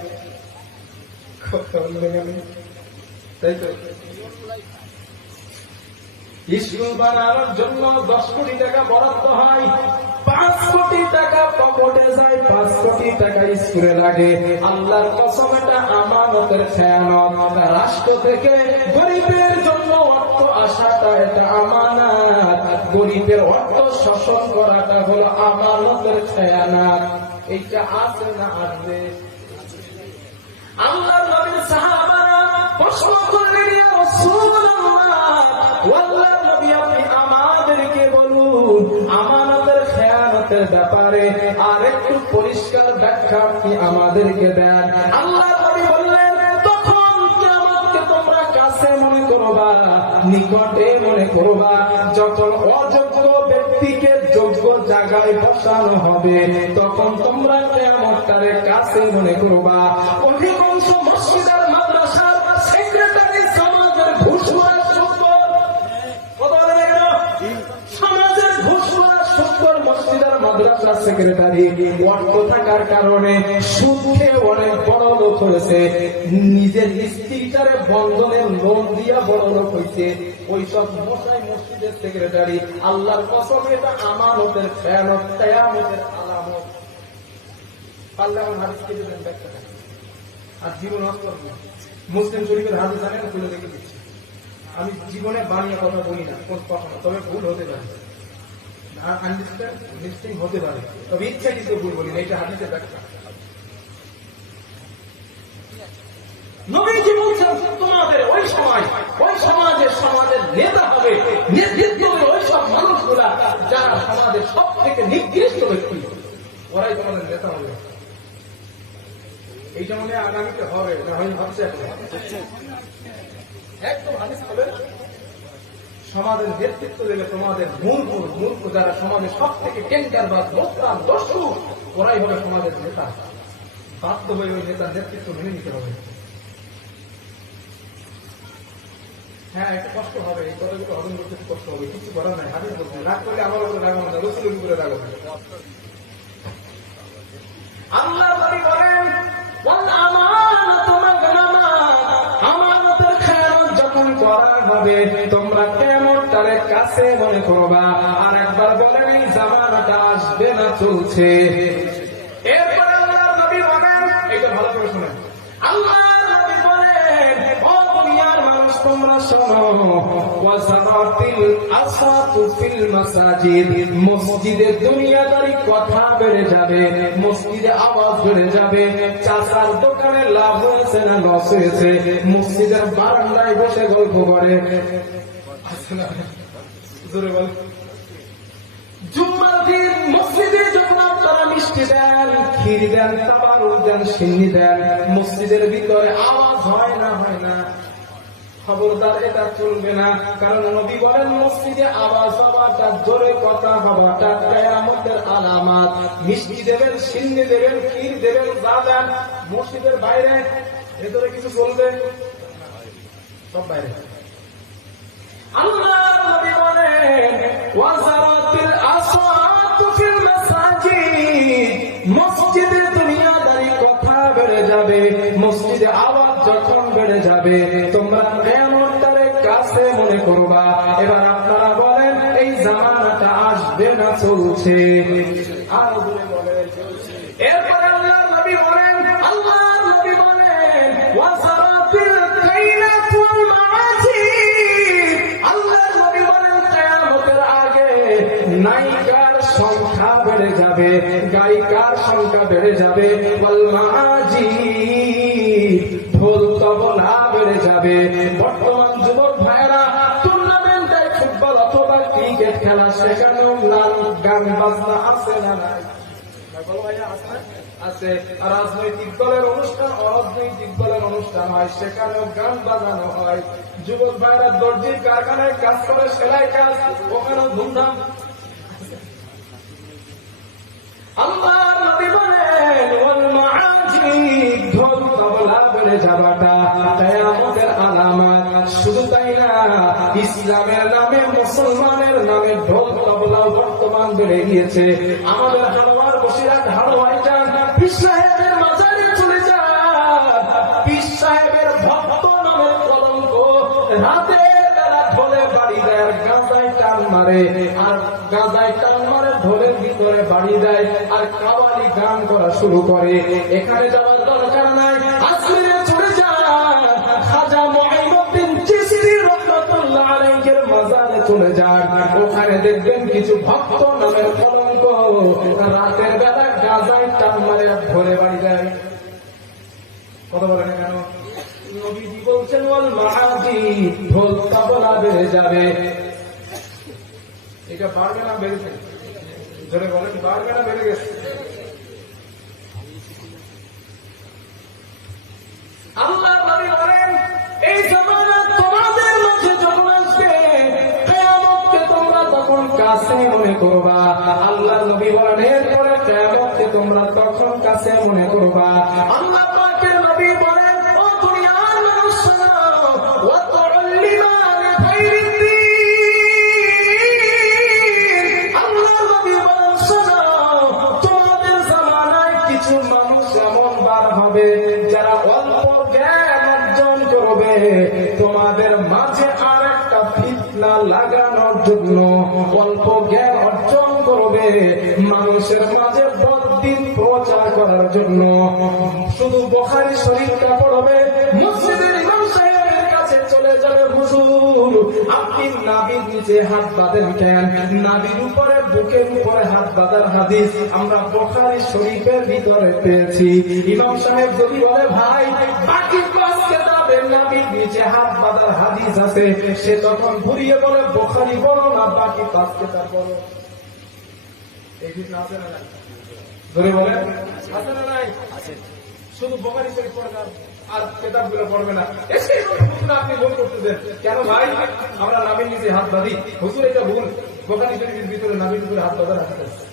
তাই তো স্কুল বানানোর জন্য 10 কোটি টাকা বরাদ্দ হয়, 5 কোটি টাকা পকেটে যায়, 5 কোটি টাকা স্কুলে লাগে। আল্লাহর কসম, এটা আমানতের খেয়ানত। রাষ্ট্র থেকে গরিবের জন্য অর্থ আসাটা এটা আমানত, গরিবের অর্থ শোষণ করাটা হলো আমানতের খেয়ানত। এইটা আছে না আসবে? আল্লাহর নবীর সাহাবারা প্রশ্ন করলেন, ইয়া রাসূলুল্লাহ, আল্লাহর নবী আপনি আমাদেরকে বলুন আমানতের খেয়ানতের ব্যাপারে আর একটু পরিষ্কার ব্যাখ্যা আপনি আমাদেরকে দেন। আল্লাহর নবী বললেন, তখন কিয়ামতকে তোমরা কাছে মনে করবা, নিকটে মনে করবা, যখন অযোগ্য ব্যক্তিকে যোগ্য জায়গায় বসানো হবে, তখন তোমরা কিয়ামতটারে কাছে মনে করবা। অধিকাংশ মসজিদের মাদ্রাসার সেক্রেটারি সমাজের ঘুষখোর, সমাজের ঘুষখোর সুদখোর মসজিদের মাদ্রাসার সেক্রেটারি অর্থ থাকার কারণে সুদ খেয়ে অনেক বড় লোক হয়েছে, নিজের স্ত্রীটারে বন্ধনের লোন দিয়া বড় লোক হয়েছে। ওই সব মশাই মসজিদের সেক্রেটারি, আল্লাহর কসম এটা আমানতের খেয়ানত, কিয়ামতের আলামত। পারলে আমার হাদিসকে দিলেন ব্যাখ্যা আর জীবন নষ্ট করবেন। মুসলিম শরীফের হাদিস জানেন, খুলে দেখে দিচ্ছি। আমি জীবনে বানিয়ে কথা বলি না, তবে ভুল হতে পারে, আন্ডারস্ট্যান্ডিং হতে পারে, তবে ইচ্ছা কিছু ভুল বলি না। এটা হাদিসের ব্যাখ্যা। নবীজি বলছেন, তোমাদের ওই সময় ওই সমাজের নেতা হবে, নেতৃত্ব হবে ওই সব মানুষগুলা যারা সমাজের সব থেকে নিকৃষ্ট ব্যক্তি, ওরাই তোমাদের নেতা হবে। এইটা মনে আগামীতে হবে, ভাবছে একদম হাদিস হবে। সমাজের নেতৃত্ব দেবে তোমাদের মূর্খ যারা সমাজের সব থেকে কেন্দ্রবাদ, মোস্তান, দস্যু, ওরাই হবে সমাজের নেতা। বাধ্য হয়ে ওই নেতার নেতৃত্ব মেনে নিতে হবে। হ্যাঁ একটু কষ্ট হবে, এই কথাগুলো হজম করতে কষ্ট হবে, কিছু করার নাই। হাদিস বলছে রাগ করলে আমার উপরে রাগ হবে না, রসুলের উপরে রাগ হবে। আল্লাহ নবী বলেন আমানতের খেয়ানত যখন করা হবে তোমরা কেমন তারে কাছে মনে করবা। আর একবার বলেন এই জামানাটা আসবে না, চলছে। এরপরে আল্লাহ নবী বলেন, এটা ভালো করে শুনেন, আল্লাহ নবী বলেন ও দুনিয়ার মানুষ তোমরা শোনো, ওয়াসারাতিল আসওয়াতু ফিল মাসাজিদ, মসজিদে দুনিয়াদারি কথা বেড়ে যাবে, মসজিদে আওয়াজ বেড়ে যাবে। চাচার দোকানে লাভ হয়েছে না লস হয়েছে, মসজিদের বারান্দায় বসে গল্প করে। জোরে বল। জুম্মার দিন মসজিদে যখন আপনারা মিষ্টি দেন, ক্ষীর দেন, তাবারুক দেন, সিন্নি দেন, মসজিদের ভিতরে আওয়াজ হয় না? হয় না? খবরদার, এটা চলবে না। কারণ নবী বলেন মসজিদে আওয়াজ হওয়াটা, জোরে কথা হওয়াটা কিয়ামতের আলামত। মিষ্টি দেবেন, সিন্নি দেবেন, ক্ষীর দেবেন, যা দেন, মসজিদের বাইরে ভেতরে কিছু চলবে? সব বাইরে। আল্লাহ নবী বলেন ওয়াসারাতিল আসওয়াতু ফিল মাসাজিদ, মসজিদে দুনিয়াদারি কথা বেড়ে যাবে, মসজিদে আওয়াজ যখন বেড়ে যাবে তোমরা কিয়ামতের কাছে মনে করবা। এবার আপনারা বলেন এই জামানাটা আসবে না, চলছে? আর বলেন চলছে। এরপরে আল্লাহ নবী বলেন ওয়াসারাতিল কাইনাত ওয়াল মাআসিদ, আল্লাহ নবী বলেন কিয়ামতের আগে নায়িকার সংখ্যা বেড়ে যাবে, গায়িকার সংখ্যা বেড়ে যাবে, ওয়াল মাআসিদ, ঢোল তবলা বেড়ে যাবে। বর্তমান যুবক ভাইরা টুর্নামেন্টে ফুটবল অথবা ক্রিকেট খেলা, সেখানেও গান বাজনা আছে না নাই? আছে। রাজনৈতিক দলের অনুষ্ঠান, অরাজনৈতিক দলের অনুষ্ঠান হয়, সেখানেও গান বাজানো হয়। যুবক ভাইরা দর্জির কারখানায় কাজ করে, সেলাই কাজ, ওখানেও ধুমধাম। আল্লাহ নবী বলেন ওয়াল মাআজিদ, ঢোল তবলা বেড়ে যাওয়াটা কিয়ামতের আলামত। শুধু তাই না, ইসলামের নামে, মুসলমানের নামে ঢোল তবলা বর্তমান বেড়ে গিয়েছে। আমাদের হাওয়ার বসিরহাট হাওয়ায় যান, পীর সাহেবের মাজারে চলে যান, পীর সাহেবের ভক্ত নামের কলঙ্ক রাতে তারা ঢোলে বাড়ি দেয়, আর গাঁজায় টান মারে, আর গাঁজায় টান মারে, ঢোলের ভিতরে বাড়ি দেয়, আর কাওয়ালি গান করা শুরু করে। এখানে যাওয়ার দরকার নাই, আজমিরে চলে যান, খাজা মুঈনুদ্দিন চিশতি রাহমাতুল্লাহ আলাইহির মাজারে চলে যান, ওখানে দেখবেন কিছু ভক্ত নামের কলঙ্ক রাতের বেলা গাঁজায় টান মারে, ঢোলে বাড়ি দেয়। কথা বলে না কেন? নবীজি বলছেন ওয়াল মাআজিদ, ঢোল তবলা বেড়ে যাবে। এটা বাড়বে না বেড়েছে? জোরে বলেন, বাড়বে না বেড়ে গেছে? আল্লাহ নবী বলেন এই জামানা তোমাদের মাঝে যখন আসবে, কিয়ামতকে তোমরা তখন কাছে মনে করবা। আল্লাহ নবী বলেন এরপরে কিয়ামতকে তোমরা তখন কাছে মনে করবা। আল্লাহ পাকের নবী বলেন ও দুনিয়ার মানুষ শোনো, ওয়া তুআল্লিমা লিগাইরিদ্দিন, আল্লাহ নবী বলেন শোনো, তোমাদের জামানায় কিছু মানুষ এমন বার হবে যারা অল্প জ্ঞান অর্জন করবে, তোমাদের মাঝে আর একটা ফিতনা লাগানোর জন্য অল্প জ্ঞান অর্জন করবে, মানুষের মাঝে বদ্দিন প্রচার করার জন্য। শুধু বুখারী শরীফটা পড়বে, মসজিদের ইমাম সাহেবের কাছে চলে যাবে, হুজুর আপনি নাভির নিচে হাত বাঁধেন কেন? নাভির উপরে, বুকের উপরে হাত বাঁধার হাদিস আমরা বুখারী শরীফের ভিতরে পেয়েছি। ইমাম সাহেব যদি বলে ভাই বাকি 5 কিতাবের নাভির নিচে হাত বাঁধার হাদিস আছে, সে তখন ঘুরিয়ে বলে বুখারী বলো না, বাকি 5 কিতাব বলো। এই ঠিক আছে না নাই? ধরে বলে আছে না নাই? আছে। শুধু বুখারী শরীফ পড়বেন আর কিতাবগুলো পড়বে না, এসে আপনি ভুল করতেছেন কেন ভাই? আমরা নাভির নিচে হাত বাঁধি, হুজুর এটা ভুল, বুখারী শরীফের ভিতরে নাভির উপরে হাত বাঁধার হাদিস আছে।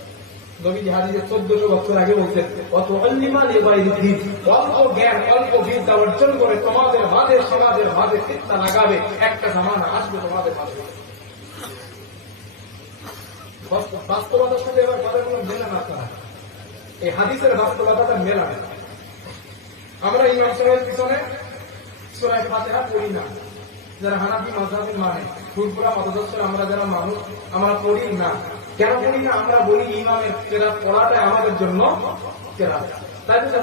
নবীজি হাদিসে 1400 বছর আগে বলছেন, অত অল্লিমান এবাইরিদ, অল্প জ্ঞান অল্প বিদ্যা অর্জন করে তোমাদের মাঝে সমাজের মাঝে ফিতনা লাগাবে, একটা জামানা আসবে তোমাদের মাঝে। বাস্তবতার সাথে এবার কথাগুলো মেলে না, আপনারা এই হাদিসের বাস্তবতাটা মেলা না। আমরা ইমাম সাহেবের পিছনে সূরা ফাতিহা পড়ি না, যারা হানাফি মাযহাবের মানে ফুরফুরা মতদর্শের আমরা যারা মানুষ, আমরা পড়ি না। কেন পড়ি না? আমরা বলি ইমামের কেরাত পড়াটা আমাদের জন্য কেরাত, তাই তো?